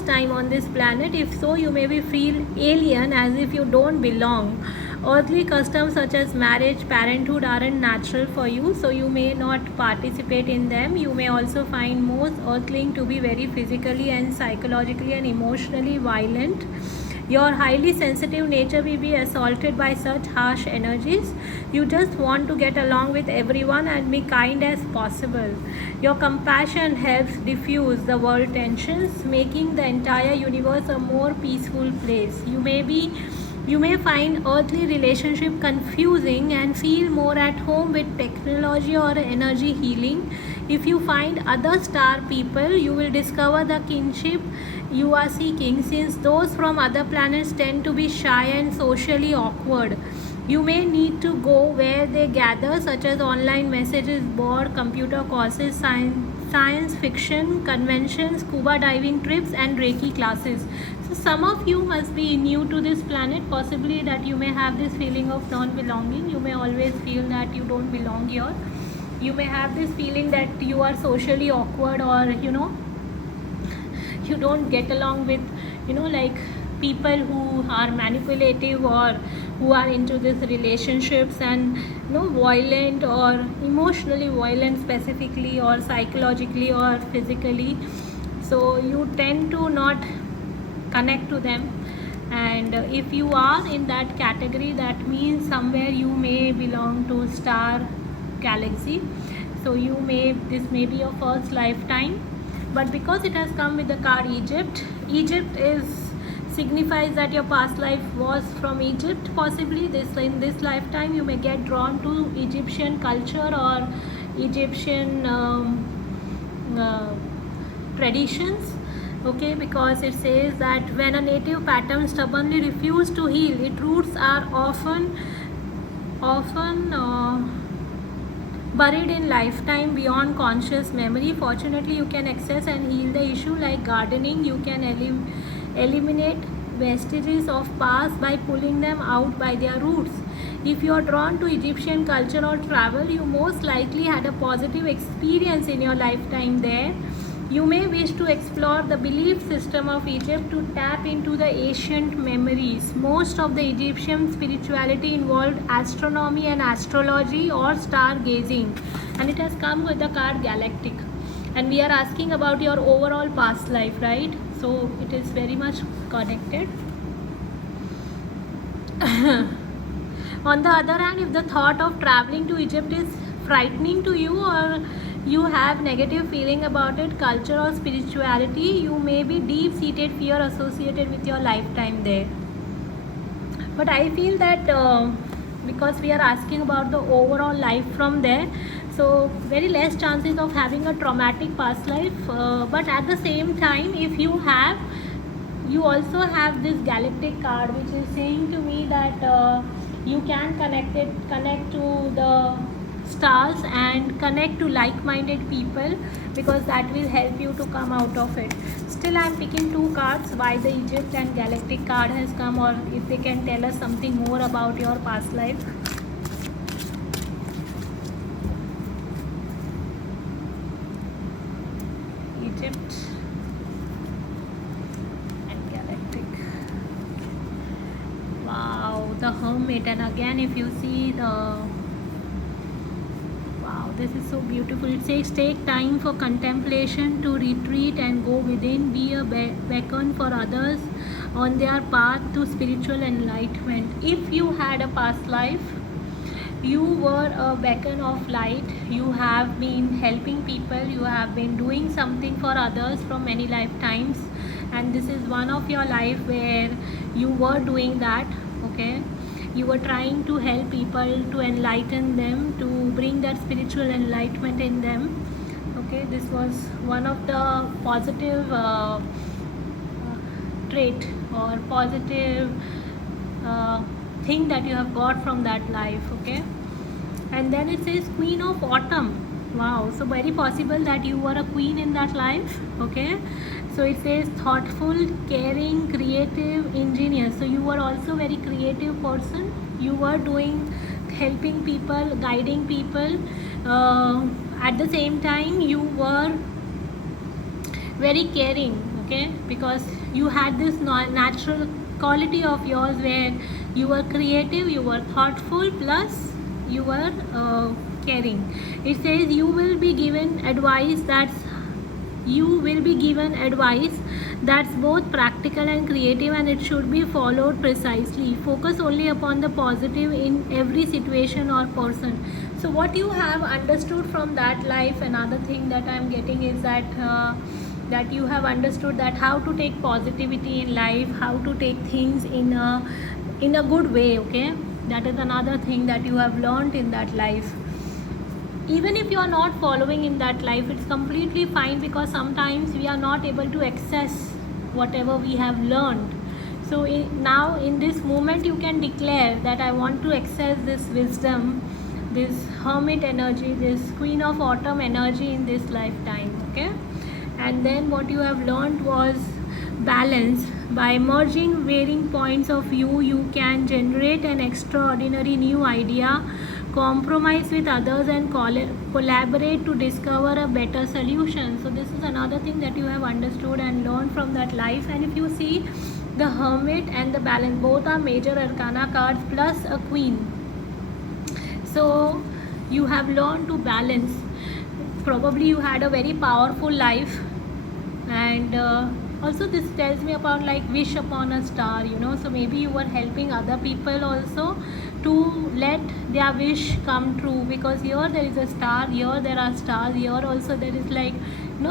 time on this planet. If so, you may be feel alien, as if you don't belong. Earthly customs such as marriage, parenthood aren't natural for you, so you may not participate in them. You may also find most earthling to be very physically and psychologically and emotionally violent. Your highly sensitive nature may be assaulted by such harsh energies. You just want to get along with everyone and be kind as possible. Your compassion helps diffuse the world tensions, making the entire universe a more peaceful place. You may find earthly relationship confusing and feel more at home with technology or energy healing. If you find other star people, you will discover the kinship you are seeking, since those from other planets tend to be shy and socially awkward. You may need to go where they gather, such as online messages board, computer courses, science fiction conventions, scuba diving trips, and Reiki classes. So some of you must be new to this planet, possibly that you may have this feeling of non-belonging. You may always feel that you don't belong here. You may have this feeling that you are socially awkward, or you don't get along with like people who are manipulative, or who are into these relationships and violent, or emotionally violent specifically, or psychologically or physically. So you tend to not connect to them, and if you are in that category, that means somewhere you may belong to star galaxy. So this may be your first lifetime. But because it has come with the card Egypt signifies that your past life was from Egypt. Possibly in this lifetime you may get drawn to Egyptian culture or Egyptian traditions. Okay, because it says that when a native pattern stubbornly refuses to heal, its roots are often buried in lifetime beyond conscious memory. Fortunately, you can access and heal the issue. Like gardening, you can eliminate vestiges of past by pulling them out by their roots. If you are drawn to Egyptian culture or travel, you most likely had a positive experience in your lifetime there. You may wish to explore the belief system of Egypt to tap into the ancient memories. Most of the Egyptian spirituality involved astronomy and astrology or stargazing. And it has come with the card Galactic. And we are asking about your overall past life, right? So it is very much connected. On the other hand, if the thought of traveling to Egypt is frightening to you, or you have negative feeling about it, culture or spirituality, you may be deep-seated fear associated with your lifetime there. But I feel that because we are asking about the overall life from there, so very less chances of having a traumatic past life. But at the same time, if you also have this galactic card, which is saying to me that you can connect to the stars and connect to like-minded people, because that will help you to come out of it. Still, I am picking two cards, why the Egypt and Galactic card has come, or if they can tell us something more about your past life. Egypt and Galactic. Wow, the Hermit. And again, if you see this is so beautiful. It says, take time for contemplation, to retreat and go within. Be a beacon for others on their path to spiritual enlightenment. If you had a past life, you were a beacon of light. You have been helping people. You have been doing something for others from many lifetimes. And this is one of your life where you were doing that. Okay. You were trying to help people, to enlighten them, to bring that spiritual enlightenment in them. Okay, this was one of the positive trait or positive thing that you have got from that life. Okay, and then it says Queen of Autumn. Wow, so very possible that you were a queen in that life. Okay, so it says thoughtful, caring, creative, ingenious. So you were also very creative person. You were doing, helping people, guiding people. At the same time you were very caring. Okay, because you had this natural quality of yours where you were creative, you were thoughtful, plus you were caring. It says you will be given advice that's both practical and creative, and it should be followed precisely. Focus only upon the positive in every situation or person. So what you have understood from that life, another thing that I am getting is that you have understood that how to take positivity in life, how to take things in a good way. Okay, that is another thing that you have learned in that life. Even if you are not following in that life, it's completely fine, because sometimes we are not able to access whatever we have learned. So now in this moment you can declare that I want to access this wisdom, this hermit energy, this Queen of Autumn energy in this lifetime. Okay, and then what you have learned was balance. By merging varying points of view, you can generate an extraordinary new idea, compromise with others, and collaborate to discover a better solution. So this is another thing that you have understood and learned from that life. And if you see, the Hermit and the Balance, both are major arcana cards plus a Queen. So you have learned to balance. Probably you had a very powerful life, and also this tells me about like wish upon a star, so maybe you were helping other people also to let their wish come true, because here there is a star, here there are stars, here also there is like,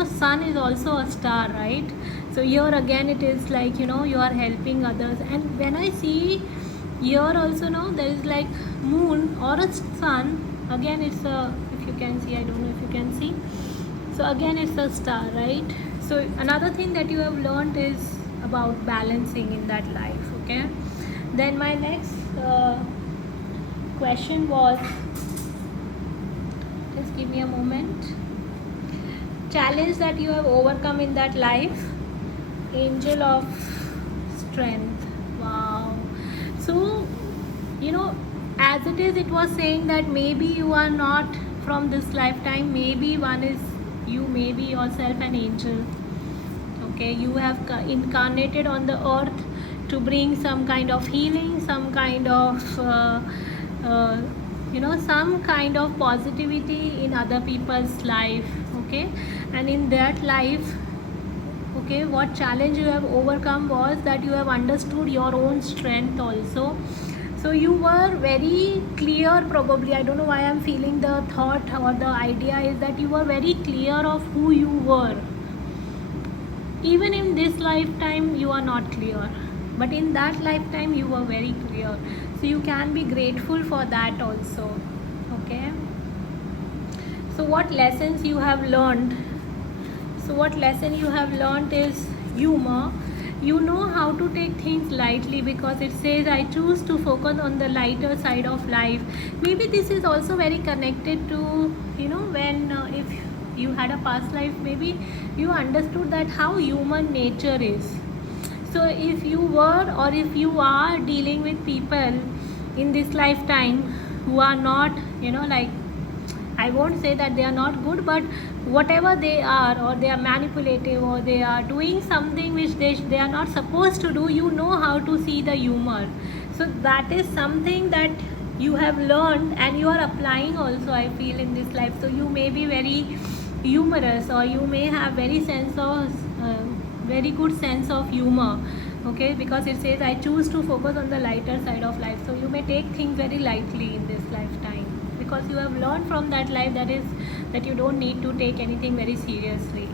sun is also a star, right? So here again it is like, you are helping others. And when I see here also, there is like moon or a sun, again it's a, if you can see, I don't know if you can see, so again it's a star, right? So another thing that you have learned is about balancing in that life. Okay, then my next question was, just give me a moment, challenge that you have overcome in that life. Angel of Strength. Wow. So as it was saying that maybe you are not from this lifetime, maybe one is you, maybe yourself an angel. Okay, you have incarnated on the earth to bring some kind of healing, some kind of some kind of positivity in other people's life. Okay, and in that life, okay, what challenge you have overcome was that you have understood your own strength also. So you were very clear, probably, I don't know why I'm feeling the thought or the idea is that you were very clear of who you were. Even in this lifetime you are not clear, but in that lifetime you were very clear. So you can be grateful for that also. Okay, so what lessons you have learned? So what lesson you have learned is humor. You know how to take things lightly, because it says I choose to focus on the lighter side of life. Maybe this is also very connected to when if you had a past life, maybe you understood that how human nature is. So if you were or if you are dealing with people in this lifetime who are not, like, I won't say that they are not good, but whatever they are, or they are manipulative, or they are doing something which they are not supposed to do, you know how to see the humor. So that is something that you have learned and you are applying also, I feel, in this life. So you may be very humorous, or you may have very good sense of humor. Okay, because it says I choose to focus on the lighter side of life. So you may take things very lightly in this lifetime, because you have learned from that life that you don't need to take anything very seriously.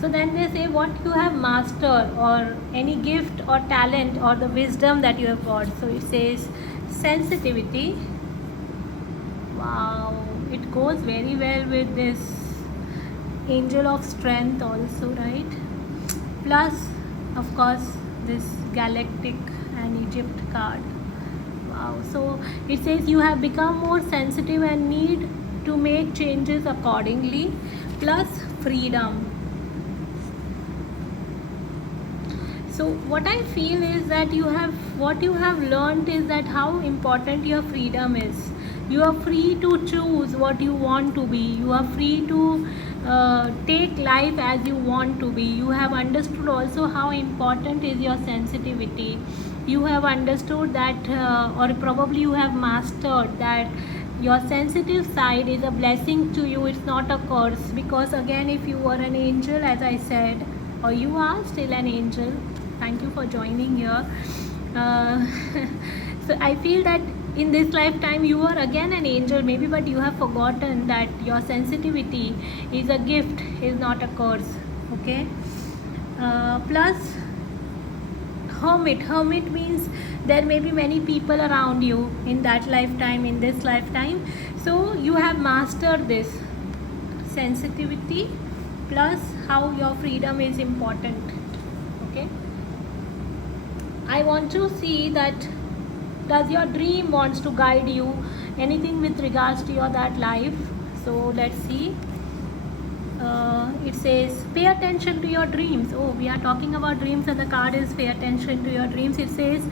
So then they say what you have mastered, or any gift or talent or the wisdom that you have got. So it says sensitivity. Wow, it goes very well with this Angel of Strength also, right? Plus of course this galactic and Egypt card. Wow. So it says you have become more sensitive and need to make changes accordingly, plus freedom. So what I feel is that what you have learned is that how important your freedom is. You are free to choose what you want to be. You are free to take life as you want to be. You have understood also how important is your sensitivity. You have understood that, or probably you have mastered that your sensitive side is a blessing to you. It's not a curse, because again, if you were an angel, as I said, or you are still an angel, thank you for joining here. So I feel that in this lifetime you are again an angel maybe, but you have forgotten that your sensitivity is a gift, is not a curse. Okay. Plus hermit means there may be many people around you in that lifetime, in this lifetime. So you have mastered this sensitivity, plus how your freedom is important. Okay. I want to see that does your dream wants to guide you, anything with regards to your that life. So let's see. It says pay attention to your dreams. Oh, we are talking about dreams, and the card is pay attention to your dreams. It says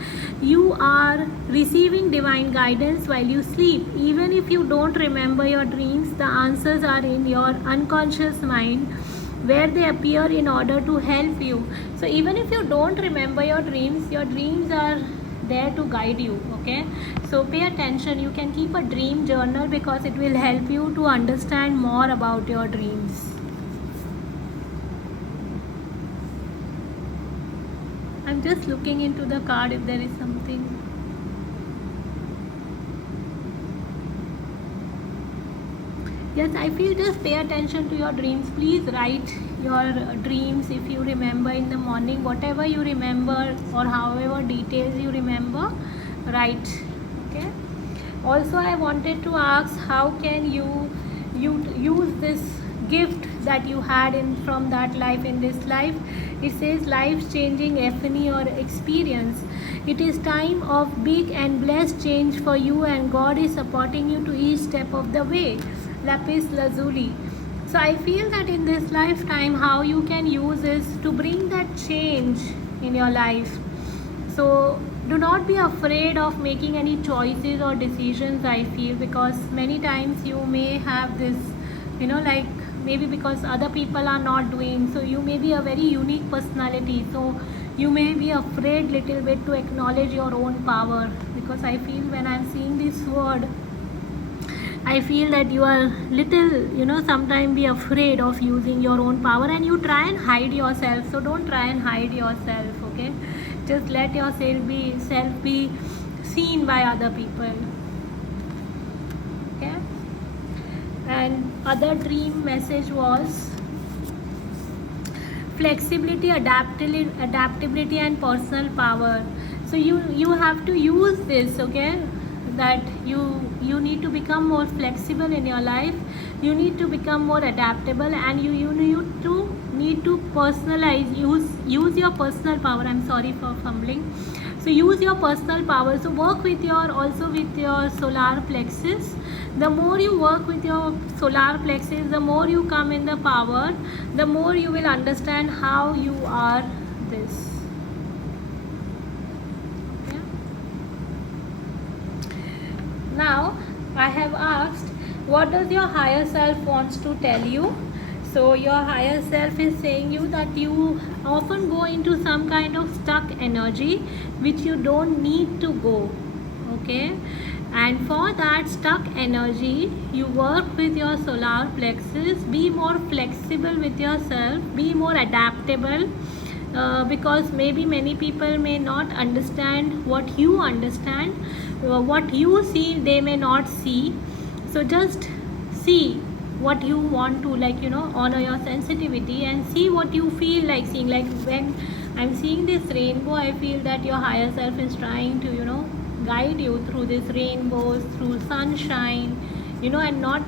you are receiving divine guidance while you sleep. Even if you don't remember your dreams, the answers are in your unconscious mind, where they appear in order to help you. So even if you don't remember your dreams are there to guide you. Okay. So pay attention. You can keep a dream journal, because it will help you to understand more about your dreams. I'm just looking into the card if there is something. Yes, I feel just pay attention to your dreams. Please write your dreams if you remember in the morning, whatever you remember or however details you remember, write. Okay. Also, I wanted to ask, how can you use this gift that you had from that life in this life? It says life-changing epiphany or experience. It is time of big and blessed change for you, and God is supporting you to each step of the way. Lapis lazuli. So I feel that in this lifetime, how you can use is to bring that change in your life. So do not be afraid of making any choices or decisions, I feel, because many times you may have this, like maybe because other people are not doing, so you may be a very unique personality, so you may be afraid little bit to acknowledge your own power. Because I feel when I'm seeing this word, I feel that you are little, sometimes be afraid of using your own power, and you try and hide yourself. So don't try and hide yourself. Okay. Just let yourself be seen by other people. Okay. And other dream message was flexibility, adaptability and personal power. So you have to use this. Okay. That you need to become more flexible in your life. You need to become more adaptable, and you need to personalize, use your personal power. I'm sorry for fumbling. So use your personal power. So work with your solar plexus. The more you work with your solar plexus, the more you come in the power, the more you will understand how you are this. Now I have asked, what does your higher self wants to tell you? So your higher self is saying you that you often go into some kind of stuck energy which you don't need to go. Okay. And for that stuck energy, you work with your solar plexus. Be more flexible with yourself. Be more adaptable. Because maybe many people may not understand what you understand. What you see, they may not see. So just see what you want to, honor your sensitivity, and see what you feel like seeing. Like when I'm seeing this rainbow, I feel that your higher self is trying to, guide you through this rainbows, through sunshine, and not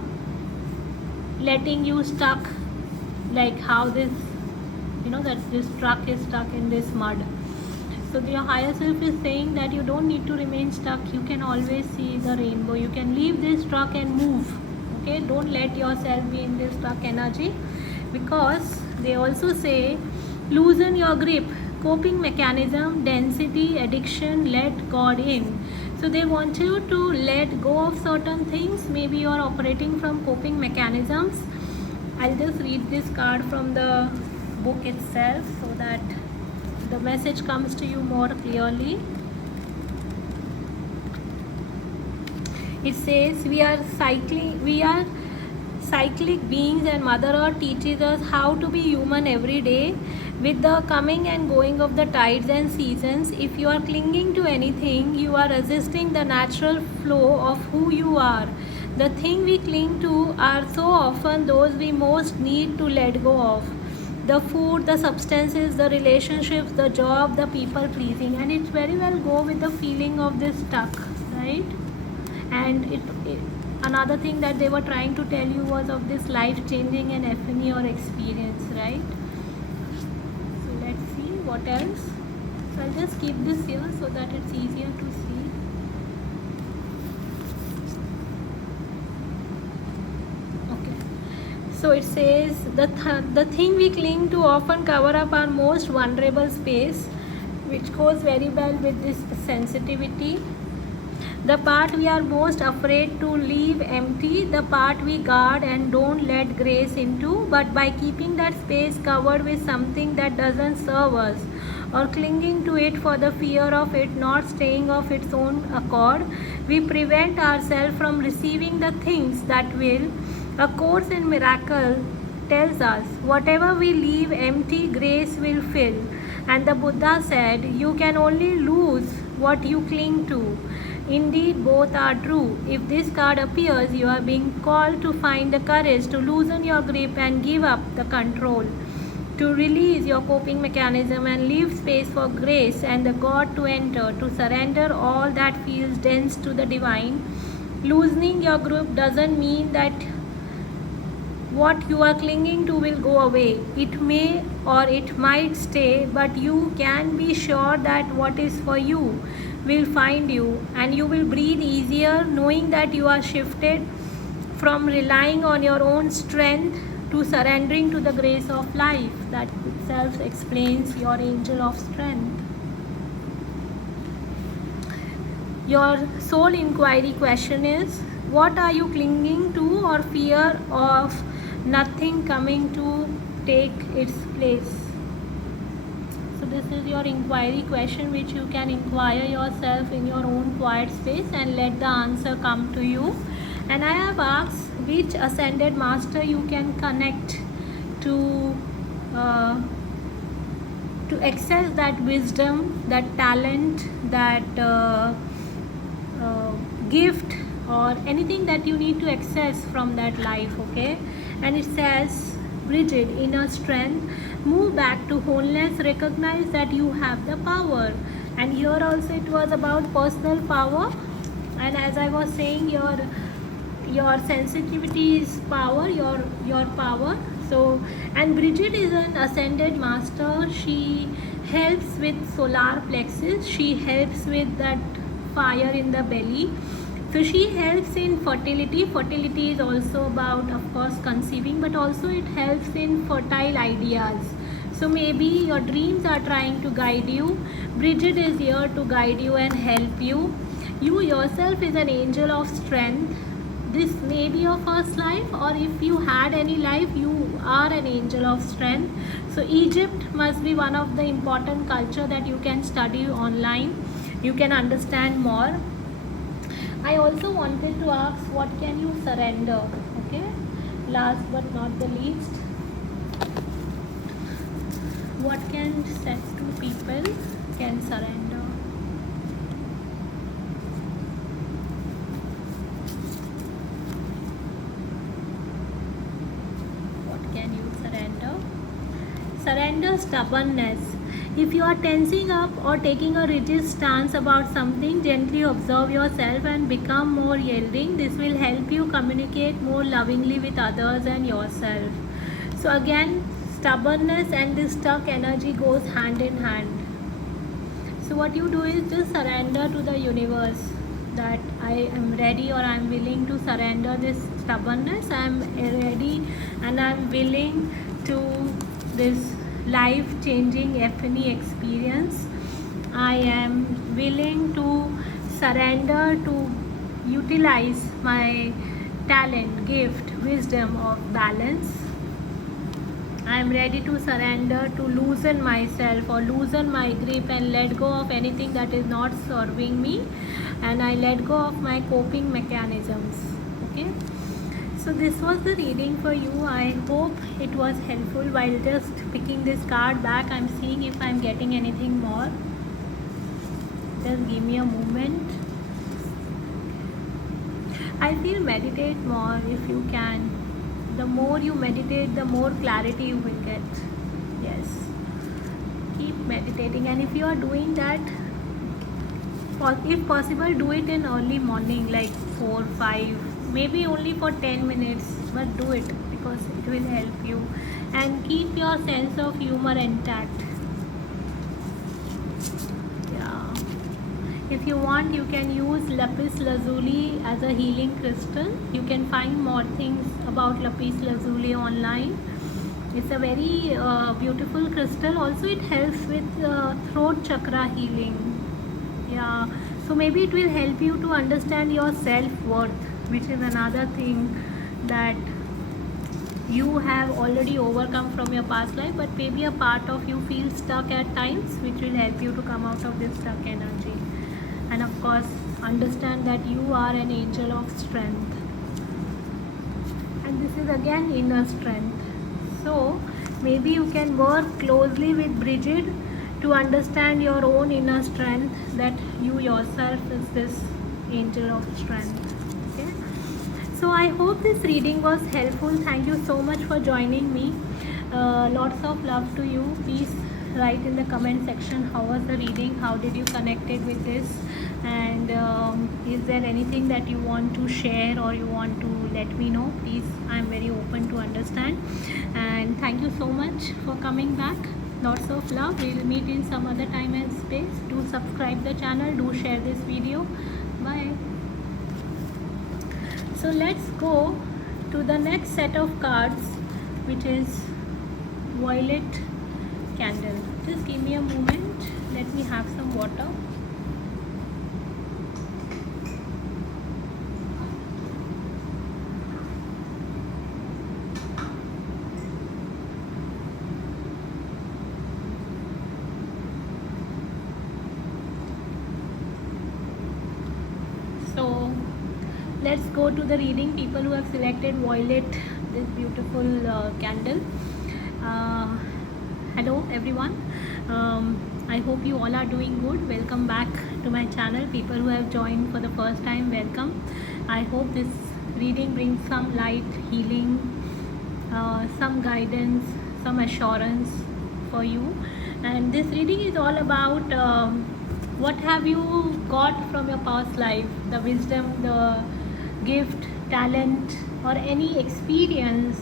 letting you stuck, like how this, that this truck is stuck in this mud. So your higher self is saying that you don't need to remain stuck. You can always see the rainbow. You can leave this truck and move. Okay, don't let yourself be in this stuck energy, because they also say loosen your grip, coping mechanism, density, addiction, let God in. So they want you to let go of certain things. Maybe you are operating from coping mechanisms. I'll just read this card from the book itself so that the message comes to you more clearly. It says we are cyclic beings, and Mother Earth teaches us how to be human every day with the coming and going of the tides and seasons. If you are clinging to anything, you are resisting the natural flow of who you are. The thing we cling to are so often those we most need to let go of. The food, the substances, the relationships, the job, the people pleasing, and it very well go with the feeling of this stuck, right? And another thing that they were trying to tell you was of this life-changing and epiphany or experience, right? So let's see what else. So I'll just keep this here so that it's easier to see. So it says the thing we cling to often cover up our most vulnerable space, which goes very well with this sensitivity. The part we are most afraid to leave empty, the part we guard and don't let grace into, but by keeping that space covered with something that doesn't serve us, or clinging to it for the fear of it not staying of its own accord, we prevent ourselves from receiving the things that will. A Course in Miracle tells us, whatever we leave empty, grace will fill. And the Buddha said, you can only lose what you cling to. Indeed, both are true. If this card appears, you are being called to find the courage to loosen your grip and give up the control, to release your coping mechanism and leave space for grace and the God to enter, to surrender all that feels dense to the divine. Loosening your grip doesn't mean that what you are clinging to will go away. It may or it might stay, but you can be sure that what is for you will find you, and you will breathe easier knowing that you are shifted from relying on your own strength to surrendering to the grace of life. That itself explains your angel of strength. Your soul inquiry question is, what are you clinging to or fear of nothing coming to take its place? So this is your inquiry question, which you can inquire yourself in your own quiet space and let the answer come to you. And I have asked which ascended master you can connect to access that wisdom, that talent, that gift, or anything that you need to access from that life. Okay, and it says, Bridget, inner strength, move back to wholeness, recognize that you have the power. And here also it was about personal power, and as I was saying, your sensitivity is power, your power. So, and Bridget is an ascended master. She helps with solar plexus, she helps with that fire in the belly. So she helps in fertility. Fertility is also about, of course, conceiving, but also it helps in fertile ideas. So maybe your dreams are trying to guide you. Bridget is here to guide you and help you. You yourself is an angel of strength. This may be your first life, or if you had any life, you are an angel of strength. So Egypt must be one of the important culture that you can study online. You can understand more. I also wanted to ask, what can you surrender? Okay, last but not the least, what can set two people can surrender? What can you surrender? Surrender stubbornness. If you are tensing up or taking a rigid stance about something, gently observe yourself and become more yielding. This will help you communicate more lovingly with others and yourself. So again, stubbornness and this stuck energy goes hand in hand. So what you do is just surrender to the universe that I am ready, or I am willing to surrender this stubbornness. I am ready and I am willing to this life changing epiphany experience. I am willing to surrender to utilize my talent, gift, wisdom of balance. I am ready to surrender, to loosen myself or loosen my grip and let go of anything that is not serving me, and I let go of my coping mechanisms. Okay, so this was the reading for you. I hope it was helpful. While just picking this card back, I'm seeing if I'm getting anything more. Just give me a moment. I feel meditate more if you can. The more you meditate, the more clarity you will get. Yes, keep meditating, and if you are doing that, if possible, do it in early morning, like 4 5, maybe only for 10 minutes, but do it because it will help you. And keep your sense of humor intact. Yeah, if you want, you can use lapis lazuli as a healing crystal. You can find more things about lapis lazuli online. It's a very beautiful crystal. Also, it helps with throat chakra healing. Yeah, so maybe it will help you to understand your self-worth, which is another thing that you have already overcome from your past life, but maybe a part of you feels stuck at times, which will help you to come out of this stuck energy. And of course, understand that you are an angel of strength, and this is again inner strength. So maybe you can work closely with Bridget to understand your own inner strength, that you yourself is this angel of strength. Okay, so I hope this reading was helpful. Thank you so much for joining me. Lots of love to you. Please write in the comment section how was the reading, how did you connected with this, and is there anything that you want to share or you want to let me know. Please, I'm very open to understand. And thank you so much for coming back. Lots of love. We will meet in some other time and space. Do subscribe the channel, do share this video. Bye. So let's go to the next set of cards, which is violet candle. Just give me a moment. Let me have some water. So let's go to the reading. People who have selected violet, this beautiful candle. Hello everyone. I hope you all are doing good. Welcome back to my channel. People who have joined for the first time, welcome. I hope this reading brings some light, healing, some guidance, some assurance for you. And this reading is all about what have you got from your past life, the wisdom, the gift, talent, or any experience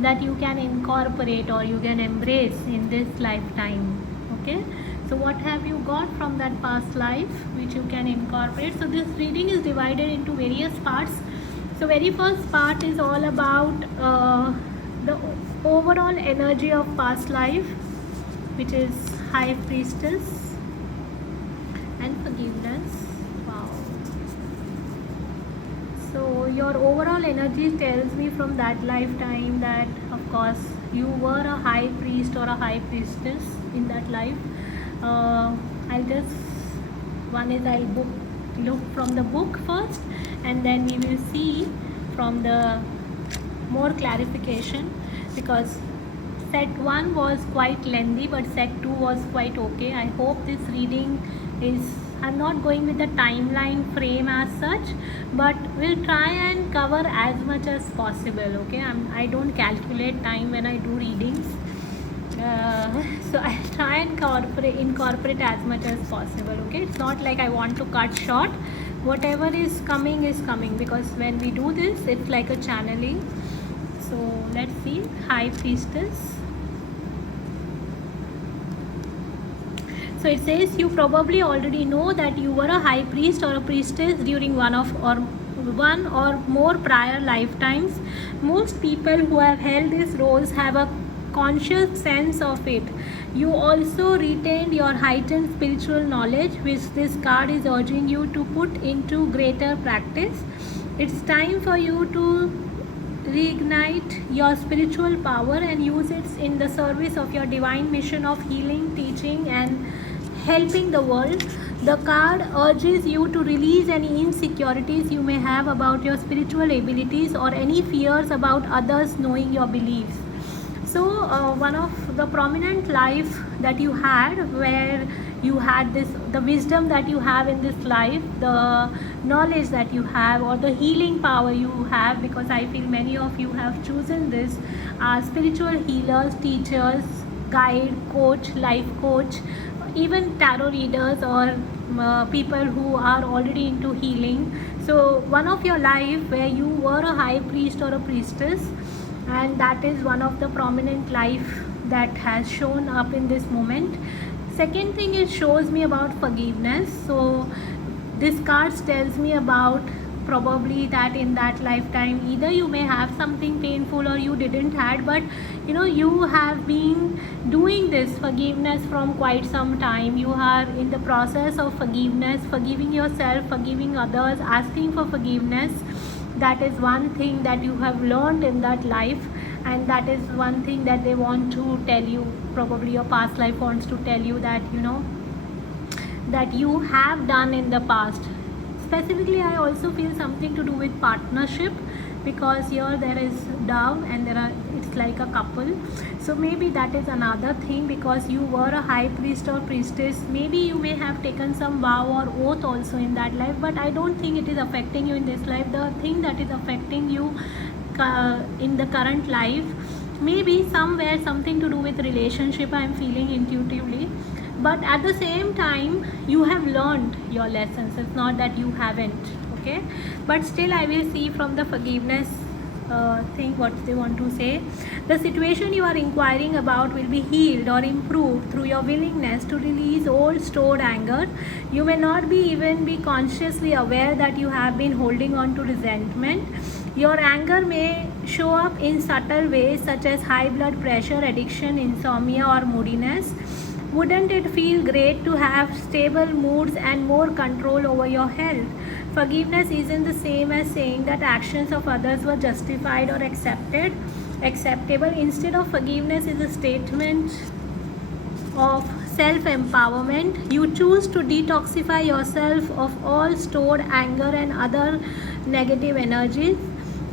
that you can incorporate or you can embrace in this lifetime. Okay, so what have you got from that past life which you can incorporate? So this reading is divided into various parts. So very first part is all about the overall energy of past life, which is High Priestess and forgiveness. Wow. So your overall energy tells me from that lifetime that of course you were a high priest or a high priestess in that life. I'll look from the book first, and then we will see from the more clarification, because set 1 was quite lengthy but set 2 was quite okay. I hope this reading is, I'm not going with the timeline frame as such, but we'll try and cover as much as possible. Okay, I don't calculate time when I do readings, so I'll try and incorporate as much as possible. Okay, it's not like I want to cut short. Whatever is coming, because when we do this, it's like a channeling. So let's see. High Priestess. So it says you probably already know that you were a high priest or a priestess during one or more prior lifetimes. Most people who have held these roles have a conscious sense of it. You also retained your heightened spiritual knowledge, which this card is urging you to put into greater practice. It's time for you to reignite your spiritual power and use it in the service of your divine mission of healing, teaching, and helping the world. The card urges you to release any insecurities you may have about your spiritual abilities or any fears about others knowing your beliefs. So one of the prominent life that you had, where you had the wisdom that you have in this life, the knowledge that you have, or the healing power you have, because I feel many of you have chosen this, spiritual healers, teachers, guide, coach, life coach, even tarot readers, or people who are already into healing. So one of your life where you were a high priest or a priestess, and that is one of the prominent life that has shown up in this moment. Second thing, it shows me about forgiveness. So this card tells me about probably that in that lifetime either you may have something painful or you didn't had, but you have been doing this forgiveness from quite some time. You are in the process of forgiveness, forgiving yourself, forgiving others, asking for forgiveness. That is one thing that you have learned in that life, and that is one thing that they want to tell you. Probably your past life wants to tell you that that you have done in the past. Specifically, I also feel something to do with partnership, because here there is dove and it's like a couple. So maybe that is another thing, because you were a high priest or priestess. Maybe you may have taken some vow or oath also in that life, but I don't think it is affecting you in this life. The thing that is affecting you in the current life, maybe somewhere something to do with relationship, I am feeling intuitively. But at the same time, you have learned your lessons. It's not that you haven't, okay? But still, I will see from the forgiveness thing what they want to say. The situation you are inquiring about will be healed or improved through your willingness to release old stored anger. You may not even be consciously aware that you have been holding on to resentment. Your anger may show up in subtle ways, such as high blood pressure, addiction, insomnia, or moodiness. Wouldn't it feel great to have stable moods and more control over your health? Forgiveness isn't the same as saying that actions of others were justified or acceptable. Instead of forgiveness is a statement of self-empowerment. You choose to detoxify yourself of all stored anger and other negative energies.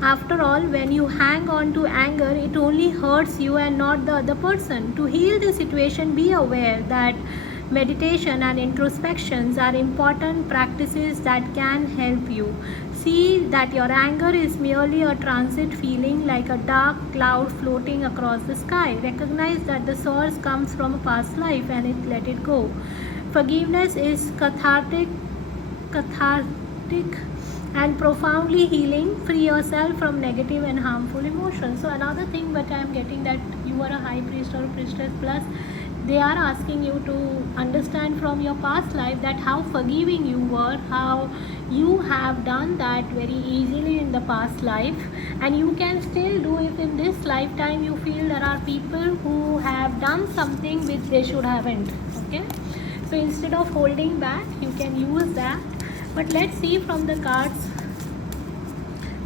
After all, when you hang on to anger, it only hurts you and not the other person. To heal the situation, be aware that meditation and introspections are important practices that can help you. See that your anger is merely a transit feeling, like a dark cloud floating across the sky. Recognize that the source comes from a past life and let it go. Forgiveness is cathartic and profoundly healing. Free yourself from negative and harmful emotions. So another thing, but I am getting that you are a high priest or a priestess, plus they are asking you to understand from your past life that how forgiving you were, how you have done that very easily in the past life, and you can still do it in this lifetime. You feel there are people who have done something which they should haven't, okay? So instead of holding back, you can use that. But let's see from the cards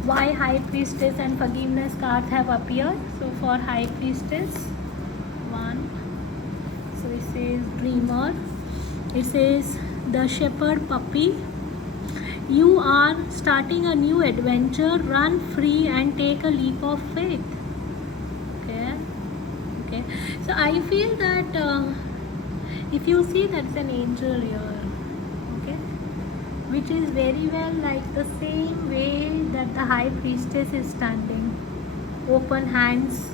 why High Priestess and Forgiveness cards have appeared. So for High Priestess, 1. So it says Dreamer. It says the Shepherd Puppy. You are starting a new adventure. Run free and take a leap of faith. Okay. So I feel that if you see, that's an angel here. Which is very well like the same way that the High Priestess is standing, open hands,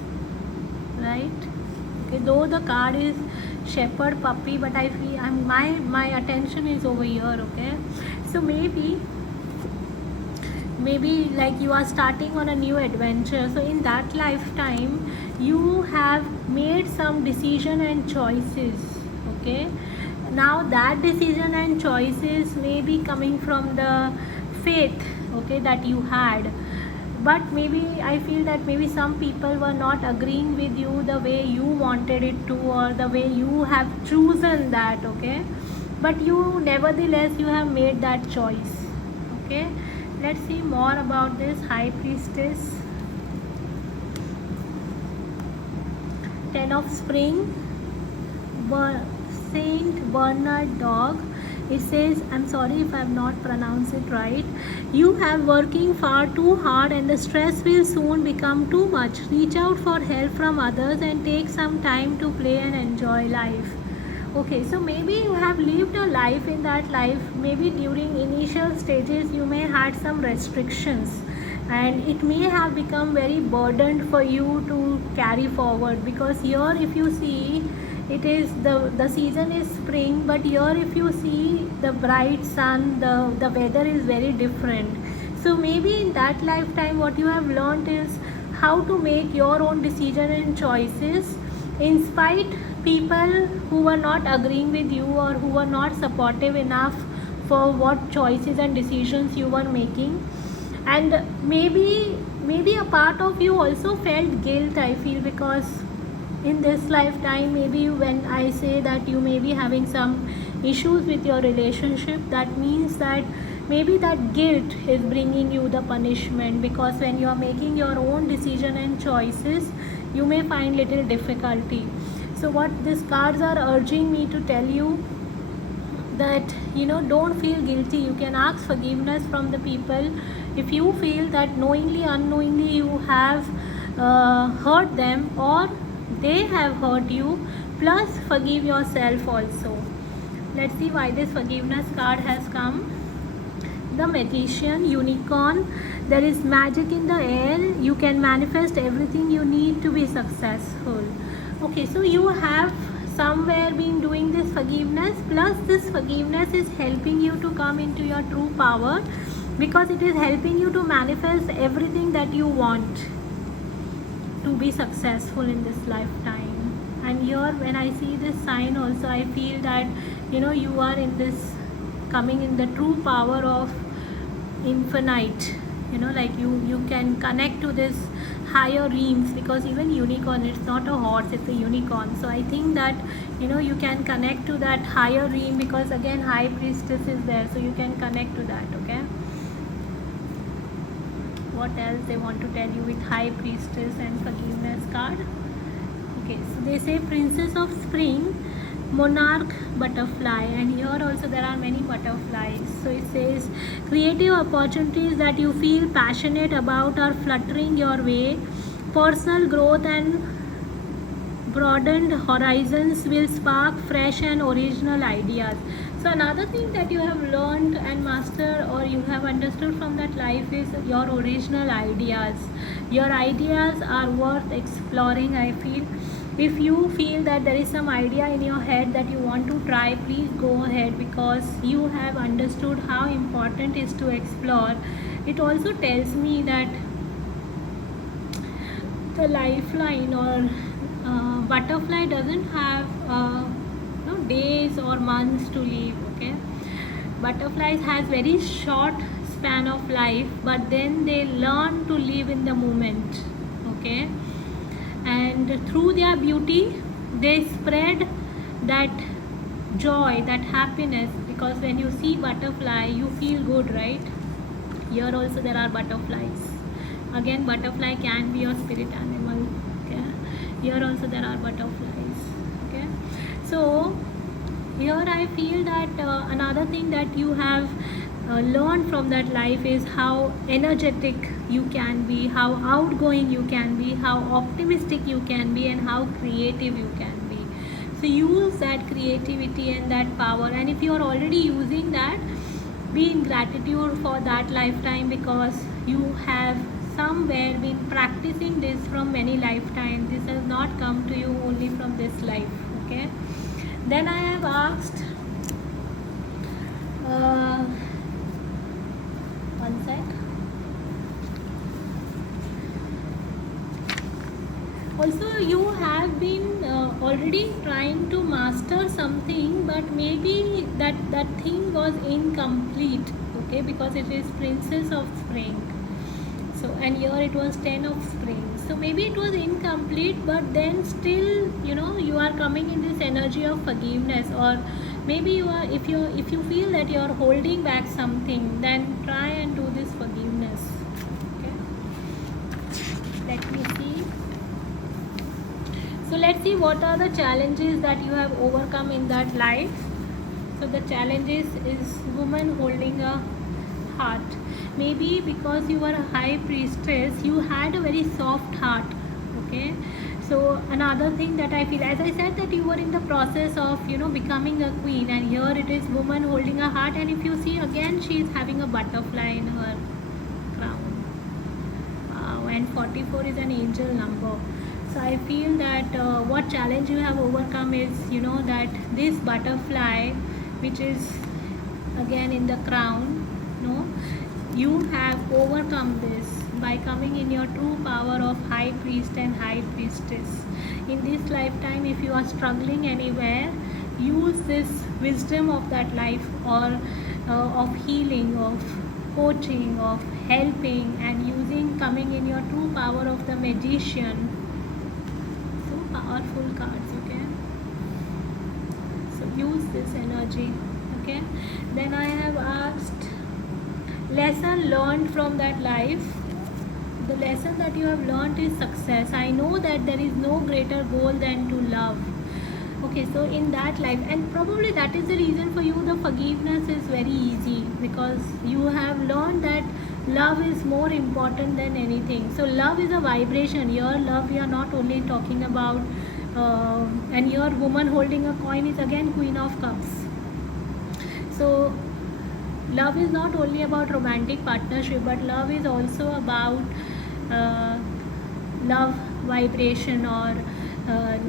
right? Okay, though the card is Shepherd Puppy, but I feel my attention is over here. Okay, so maybe like you are starting on a new adventure. So in that lifetime, you have made some decision and choices. Okay, now that decision and choices may be coming from the faith, okay, that you had. But maybe I feel that maybe some people were not agreeing with you the way you wanted it to, or the way you have chosen that, okay. But you nevertheless you have made that choice, okay. Let's see more about this high priestess. 10 of spring, Saint Bernard dog. It says, I'm sorry if I have not pronounced it right. You have working far too hard and the stress will soon become too much. Reach out for help from others and take some time to play and enjoy life. Okay, so maybe you have lived a life. In that life, maybe during initial stages you may had some restrictions, and it may have become very burdened for you to carry forward, because here if you see, it is the season is spring, but here if you see the bright sun, the weather is very different. So maybe in that lifetime what you have learned is how to make your own decision and choices, in spite people who were not agreeing with you or who were not supportive enough for what choices and decisions you were making. And maybe a part of you also felt guilt, I feel, because in this lifetime, maybe when I say that you may be having some issues with your relationship, that means that maybe that guilt is bringing you the punishment, because when you are making your own decision and choices, you may find little difficulty. So what these cards are urging me to tell you, that don't feel guilty. You can ask forgiveness from the people if you feel that knowingly unknowingly you have hurt them, or they have hurt you. Plus forgive yourself also. Let's see why this forgiveness card has come. The Magician, Unicorn. There is magic in the air. You can manifest everything you need to be successful. Okay, so you have somewhere been doing this forgiveness, plus this forgiveness is helping you to come into your true power, because it is helping you to manifest everything that you want to be successful in this lifetime. And here when I see this sign also, I feel that you are in this, coming in the true power of infinite, like you can connect to this higher realms, because even unicorn, it's not a horse, it's a unicorn. So I think that you can connect to that higher realm, because again high priestess is there, so you can connect to that. Okay, what else they want to tell you with high priestess and forgiveness card? Okay, so they say Princess of Spring, Monarch, Butterfly, and here also there are many butterflies. So it says creative opportunities that you feel passionate about are fluttering your way. Personal growth and broadened horizons will spark fresh and original ideas. So another thing that you have learned and mastered, or you have understood from that life, is your original ideas. Your ideas are worth exploring, I feel. If you feel that there is some idea in your head that you want to try, please go ahead, because you have understood how important it is to explore. It also tells me that the lifeline or butterfly doesn't have days or months to live. Okay, butterflies has very short span of life, but then they learn to live in the moment. Okay, and through their beauty they spread that joy, that happiness, because when you see butterfly you feel good, right? Here also there are butterflies. Again, butterfly can be your spirit animal. Okay, here also there are butterflies. Okay, so here I feel that another thing that you have learned from that life is how energetic you can be, how outgoing you can be, how optimistic you can be, and how creative you can be. So use that creativity and that power, and if you are already using that, be in gratitude for that lifetime, because you have somewhere been practicing this from many lifetimes. This has not come to you only from this life. Okay, then I have asked one sec. Also, you have been already trying to master something, but maybe that thing was incomplete, okay, because it is Princess of Spring. So, and here it was 10 of Spring, so maybe it was incomplete, but then still, you know, you are coming in this energy of forgiveness. Or maybe you are, if you feel that you are holding back something, then try and do this forgiveness. Okay, let me see. So let's see what are the challenges that you have overcome in that life. So the challenges is woman holding a heart. Maybe because you were a high priestess, you had a very soft heart. Okay. So another thing that I feel, as I said, that you were in the process of, you know, becoming a queen, and here it is woman holding a heart, and if you see again, she is having a butterfly in her crown. Wow, and 44 is an angel number. So I feel that what challenge you have overcome is, you know, that this butterfly, which is again in the crown, no, you have overcome this by coming in your true power of high priest and high priestess. In this lifetime, if you are struggling anywhere, use this wisdom of that life, or of healing, of coaching, of helping, and using, coming in your true power of the magician. So powerful cards, okay, so use this energy. Okay, then I have asked lesson learned from that life. The lesson that you have learned is success. I know that there is no greater goal than to love. Okay, so in that life, and probably that is the reason for you the forgiveness is very easy, because you have learned that love is more important than anything. So love is a vibration. Your love, we are not only talking about and your woman holding a coin is again Queen of Cups. So love is not only about romantic partnership, but love is also about love vibration, or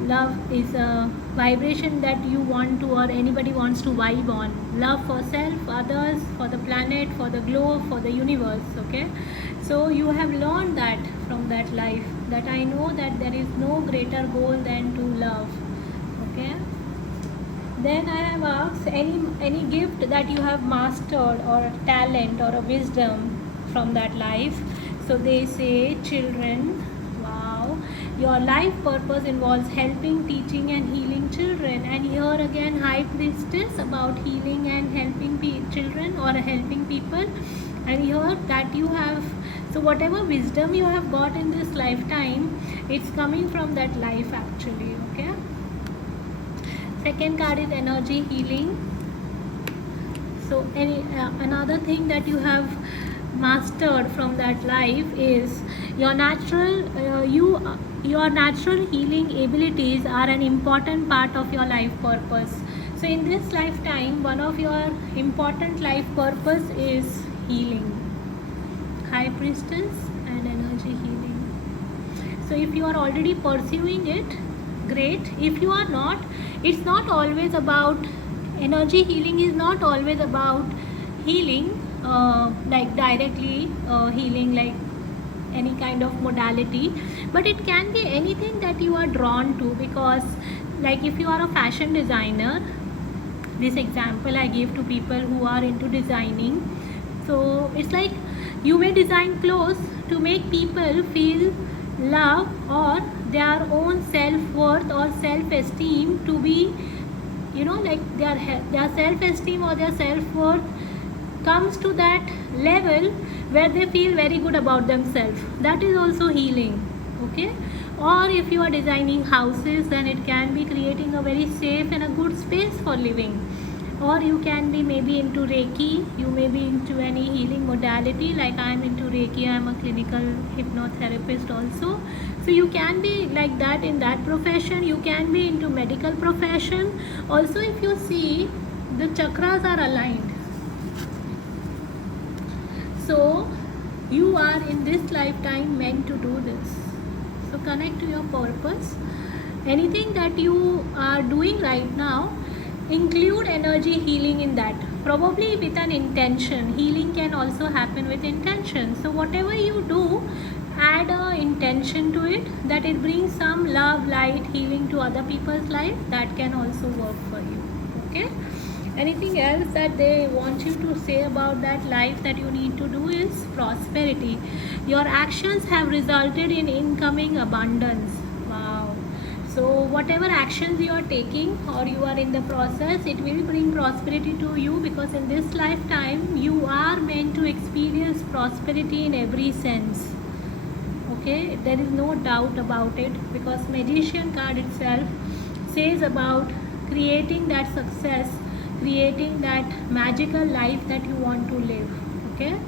love is a vibration that you want to, or anybody wants to vibe on. Love for self, others, for the planet, for the globe, for the universe. Okay, so you have learned that from that life, that I know that there is no greater goal than to love. Okay, then I have asked any gift that you have mastered, or a talent, or a wisdom from that life. So they say children. Wow, your life purpose involves helping, teaching, and healing children. And here again, high priestess, about healing and helping children, or helping people. And here that you have, so whatever wisdom you have got in this lifetime, it's coming from that life actually. Okay. Second card is energy healing. So another thing that you have mastered from that life is your natural your natural healing abilities are an important part of your life purpose. So in this lifetime, one of your important life purpose is healing. High priestess and energy healing. So if you are already pursuing it, great. If you are not, it's not always about energy healing, is not always about healing like directly healing, like any kind of modality, but it can be anything that you are drawn to. Because like if you are a fashion designer, this example I give to people who are into designing, so it's like you may design clothes to make people feel love, or their own self-worth or self-esteem to be, you know, like their self-esteem or their self-worth comes to that level where they feel very good about themselves. That is also healing. Okay, or if you are designing houses, then it can be creating a very safe and a good space for living. Or you can be maybe into Reiki, you may be into any healing modality, like I am into Reiki, I am a clinical hypnotherapist also. So you can be like that in that profession, you can be into medical profession. Also if you see, the chakras are aligned. So you are in this lifetime meant to do this. So connect to your purpose. Anything that you are doing right now, include energy healing in that, probably with an intention. Healing can also happen with intention. So whatever you do, add a intention to it, that it brings some love, light, healing to other people's life, that can also work for you. Okay, anything else that they want you to say about that life that you need to do is prosperity. Your actions have resulted in incoming abundance. Wow. So whatever actions you are taking or you are in the process, it will bring prosperity to you, because in this lifetime you are meant to experience prosperity in every sense. Okay, there is no doubt about it, because magician card itself says about creating that success, creating that magical life that you want to live. Okay,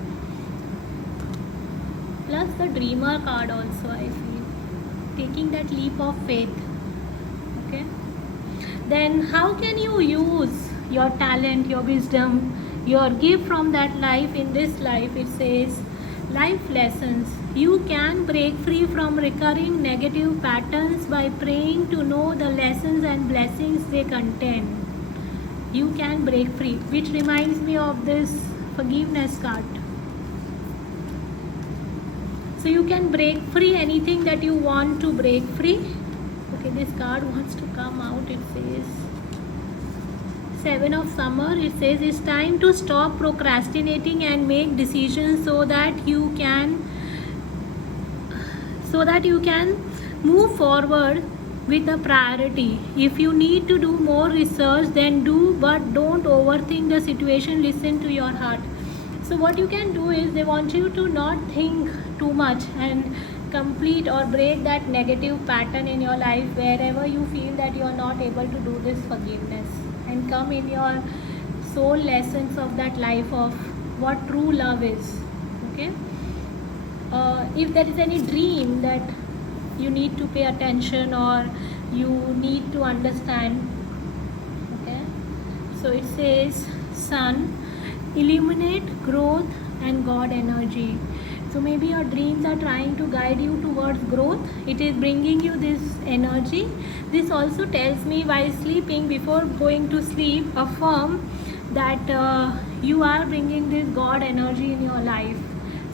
plus the dreamer card also, I feel taking that leap of faith. Okay, then how can you use your talent, your wisdom, your gift from that life in this life? It says life lessons. You can break free from recurring negative patterns by praying to know the lessons and blessings they contain. You can break free, which reminds me of this forgiveness card. So you can break free anything that you want to break free. Okay, this card wants to come out. It says Seven of Summer. It says it's time to stop procrastinating and make decisions so that you can move forward with a priority. If you need to do more research, then do, but don't overthink the situation. Listen to your heart. So what you can do is, they want you to not think too much and complete or break that negative pattern in your life wherever you feel that you are not able to do this forgiveness, and come in your soul lessons of that life of what true love is. Okay, if there is any dream that you need to pay attention or you need to understand. Okay, so it says sun, illuminate growth and God energy. So maybe your dreams are trying to guide you towards growth. It is bringing you this energy. This also tells me, while sleeping, before going to sleep, affirm that you are bringing this God energy in your life,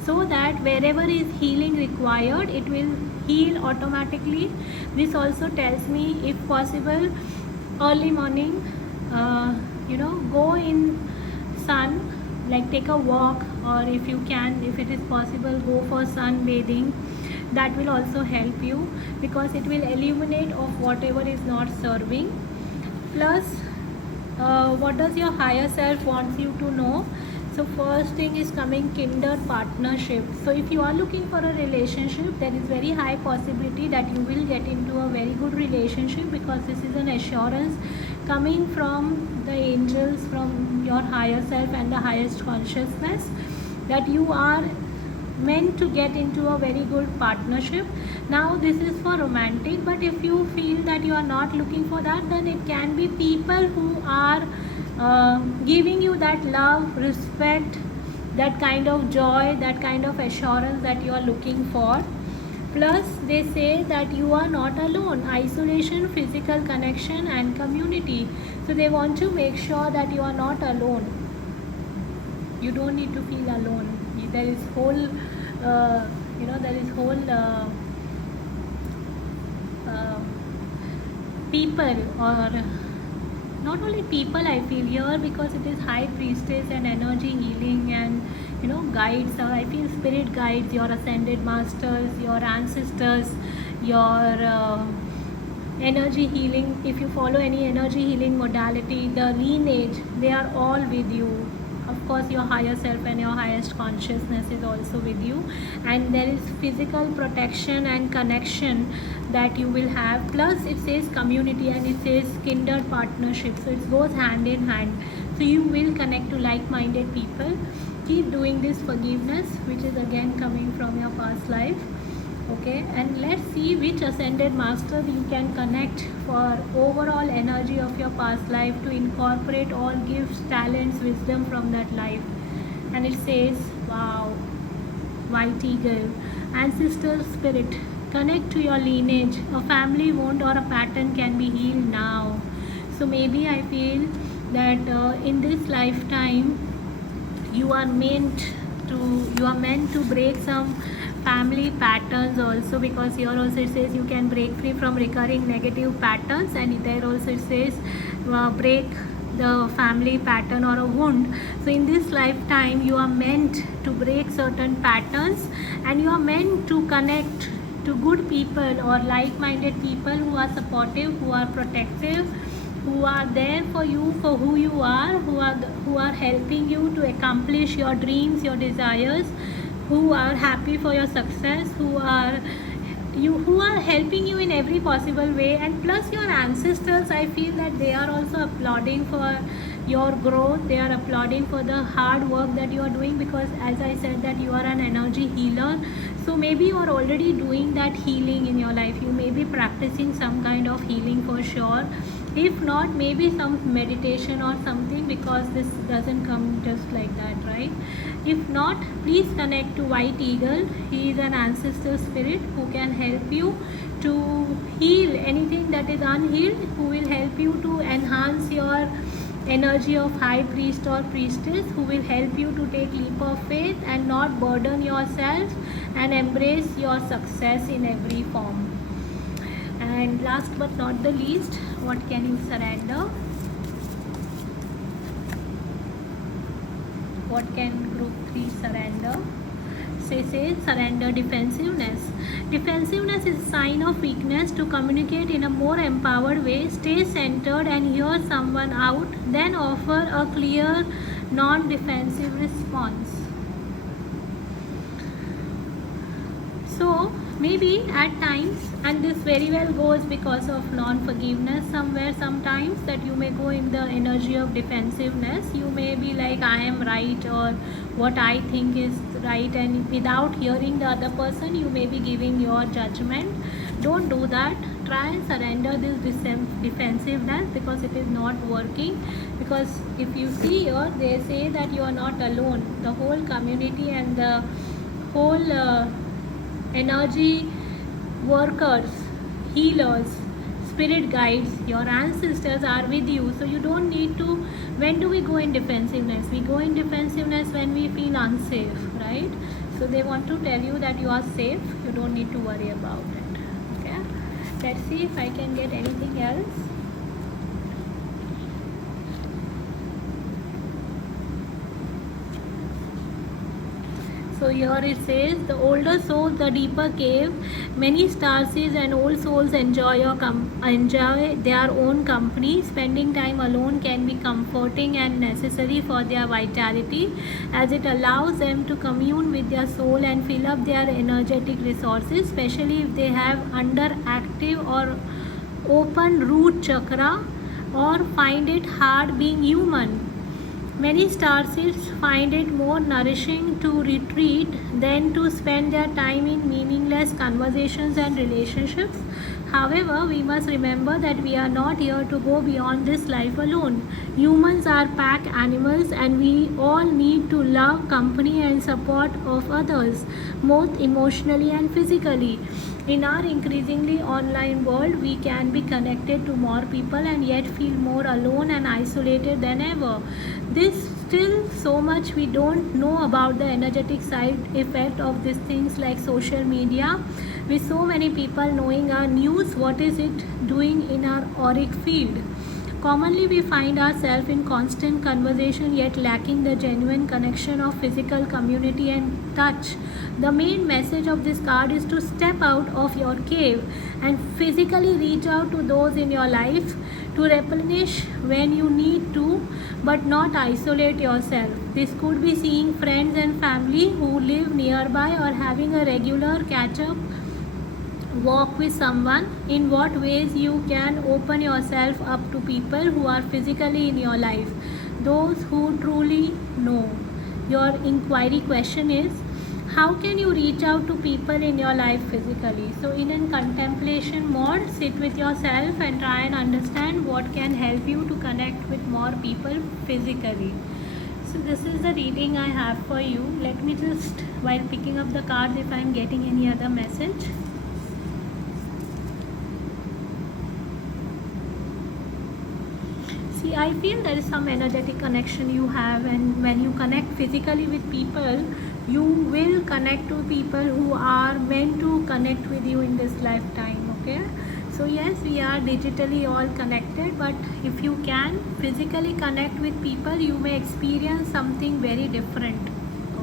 so that wherever is healing required, it will heal automatically. This also tells me, if possible, early morning, go in sun, like take a walk, or if you can, if it is possible, go for sunbathing. That will also help you, because it will eliminate of whatever is not serving. Plus, what does your higher self wants you to know? So first thing is coming, kindred partnership. So if you are looking for a relationship, there is very high possibility that you will get into a very good relationship, because this is an assurance coming from the angels, from your higher self and the highest consciousness, that you are meant to get into a very good partnership. Now this is for romantic, but if you feel that you are not looking for that, then it can be people who are giving you that love, respect, that kind of joy, that kind of assurance that you are looking for. Plus, they say that you are not alone. Isolation, physical connection and community. So they want to make sure that you are not alone. You don't need to feel alone. There is whole people, or not only people, I feel here, because it is high priestess and energy healing and guides. I feel spirit guides, your ascended masters, your ancestors, your energy healing. If you follow any energy healing modality, the lineage, they are all with you. Of course, your higher self and your highest consciousness is also with you, and there is physical protection and connection that you will have. Plus, it says community and it says kindred partnership, so it goes hand in hand. So you will connect to like-minded people. Keep doing this forgiveness, which is again coming from your past life. Okay, and let's see which ascended master you can connect for overall energy of your past life, to incorporate all gifts, talents, wisdom from that life. And it says, wow, white eagle, ancestor spirit, connect to your lineage. A family wound or a pattern can be healed now. So maybe I feel that in this lifetime you are meant to break some family patterns also, because here also it says you can break free from recurring negative patterns, and there also it says break the family pattern or a wound. So in this lifetime you are meant to break certain patterns, and you are meant to connect to good people or like-minded people who are supportive, who are protective, who are there for you for who you are, who are helping you to accomplish your dreams, your desires, who are happy for your success, who are helping you in every possible way. And plus your ancestors, I feel that they are also applauding for your growth. They are applauding for the hard work that you are doing, because as I said that you are an energy healer. So maybe you are already doing that healing in your life. You may be practicing some kind of healing for sure. If not, maybe some meditation or something, because this doesn't come just like that, right? If not, please connect to White Eagle. He is an ancestor spirit who can help you to heal anything that is unhealed, who will help you to enhance your energy of high priest or priestess, who will help you to take leap of faith and not burden yourself and embrace your success in every form. And last but not the least, what can you surrender? What can group 3 surrender? Say surrender defensiveness. Defensiveness is a sign of weakness. To communicate in a more empowered way, stay centered and hear someone out, then offer a clear non-defensive response. So maybe at times, and this very well goes because of non-forgiveness somewhere, sometimes that you may go in the energy of defensiveness. You may be like, I am right, or what I think is right, and without hearing the other person you may be giving your judgment. Don't do that. Try and surrender this defensiveness, because it is not working. Because if you see here, they say that you are not alone. The whole community and the whole energy workers, healers, spirit guides, your ancestors are with you. So you don't need to. When do we go in defensiveness? We go in defensiveness when we feel unsafe, right? So they want to tell you that you are safe. You don't need to worry about it. Okay, let's see if I can get anything else. So here it says, the older souls, the deeper cave. Many starseeds and old souls enjoy their own company. Spending time alone can be comforting and necessary for their vitality, as it allows them to commune with their soul and fill up their energetic resources, especially if they have underactive or open root chakra or find it hard being human. Many starseeds find it more nourishing to retreat than to spend their time in meaningless conversations and relationships. However, we must remember that we are not here to go beyond this life alone. Humans are pack animals, and we all need to love, company and support of others, both emotionally and physically. In our increasingly online world, we can be connected to more people and yet feel more alone and isolated than ever. This still so much we don't know about the energetic side effect of these things like social media. With so many people knowing our news, what is it doing in our auric field? Commonly, we find ourselves in constant conversation yet lacking the genuine connection of physical community and touch. The main message of this card is to step out of your cave and physically reach out to those in your life, to replenish when you need to, but not isolate yourself. This could be seeing friends and family who live nearby, or having a regular catch-up walk with someone. In what ways you can open yourself up to people who are physically in your life, those who truly know. Your inquiry question is, how can you reach out to people in your life physically? So in a contemplation mode, sit with yourself and try and understand what can help you to connect with more people physically. So this is the reading I have for you. Let me just, while picking up the cards, if I am getting any other message. See, I feel there is some energetic connection you have, and when you connect physically with people, you will connect to people who are meant to connect with you in this lifetime. Okay, so yes, we are digitally all connected, but if you can physically connect with people, you may experience something very different.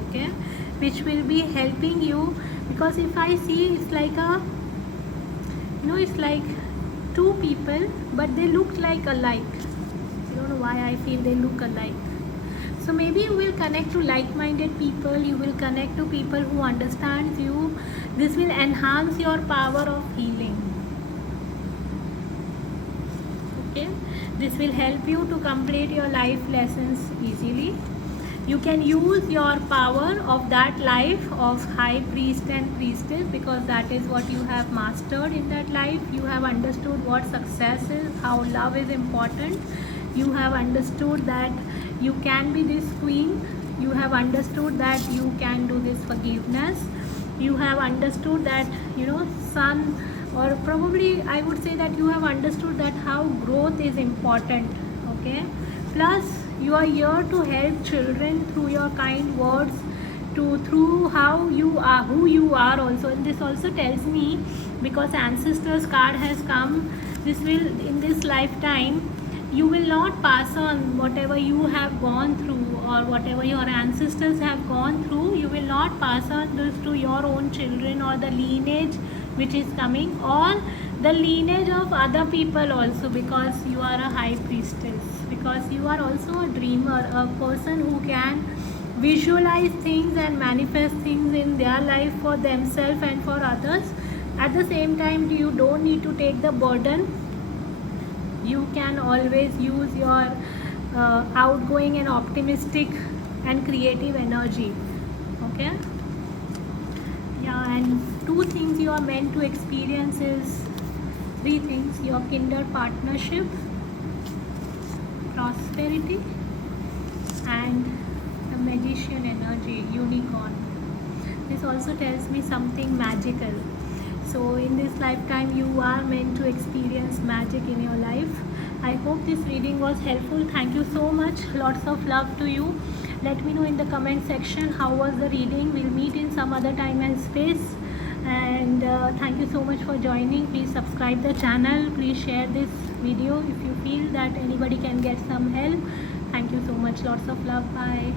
Okay, which will be helping you, because if I see, it's like a, it's like two people but they look like alike. I don't know why I feel they look alike. So maybe you will connect to like-minded people, you will connect to people who understands you. This will enhance your power of healing. Okay, this will help you to complete your life lessons easily. You can use your power of that life of high priest and priestess, because that is what you have mastered in that life. You have understood what success is, how love is important. You have understood that you can be this queen. You have understood that you can do this forgiveness. You have understood that, son, or probably I would say that you have understood that how growth is important. Okay, plus you are here to help children through your kind words, through how you are, who you are also. And this also tells me, because ancestors card has come, this will, in this lifetime, you will not pass on whatever you have gone through or whatever your ancestors have gone through. You will not pass on this to your own children or the lineage which is coming, or the lineage of other people also, because you are a high priestess, because you are also a dreamer, a person who can visualize things and manifest things in their life for themselves and for others. At the same time, you don't need to take the burden. You can always use your outgoing and optimistic and creative energy. Okay, yeah. And two things you are meant to experience is, three things: your kindred partnership, prosperity, and the magician energy, unicorn. This also tells me something magical. So in this lifetime you are meant to experience magic in your life. I hope this reading was helpful. Thank you so much. Lots of love to you. Let me know in the comment section how was the reading. We'll meet in some other time and space. And thank you so much for joining. Please subscribe the channel. Please share this video if you feel that anybody can get some help. Thank you so much. Lots of love. Bye.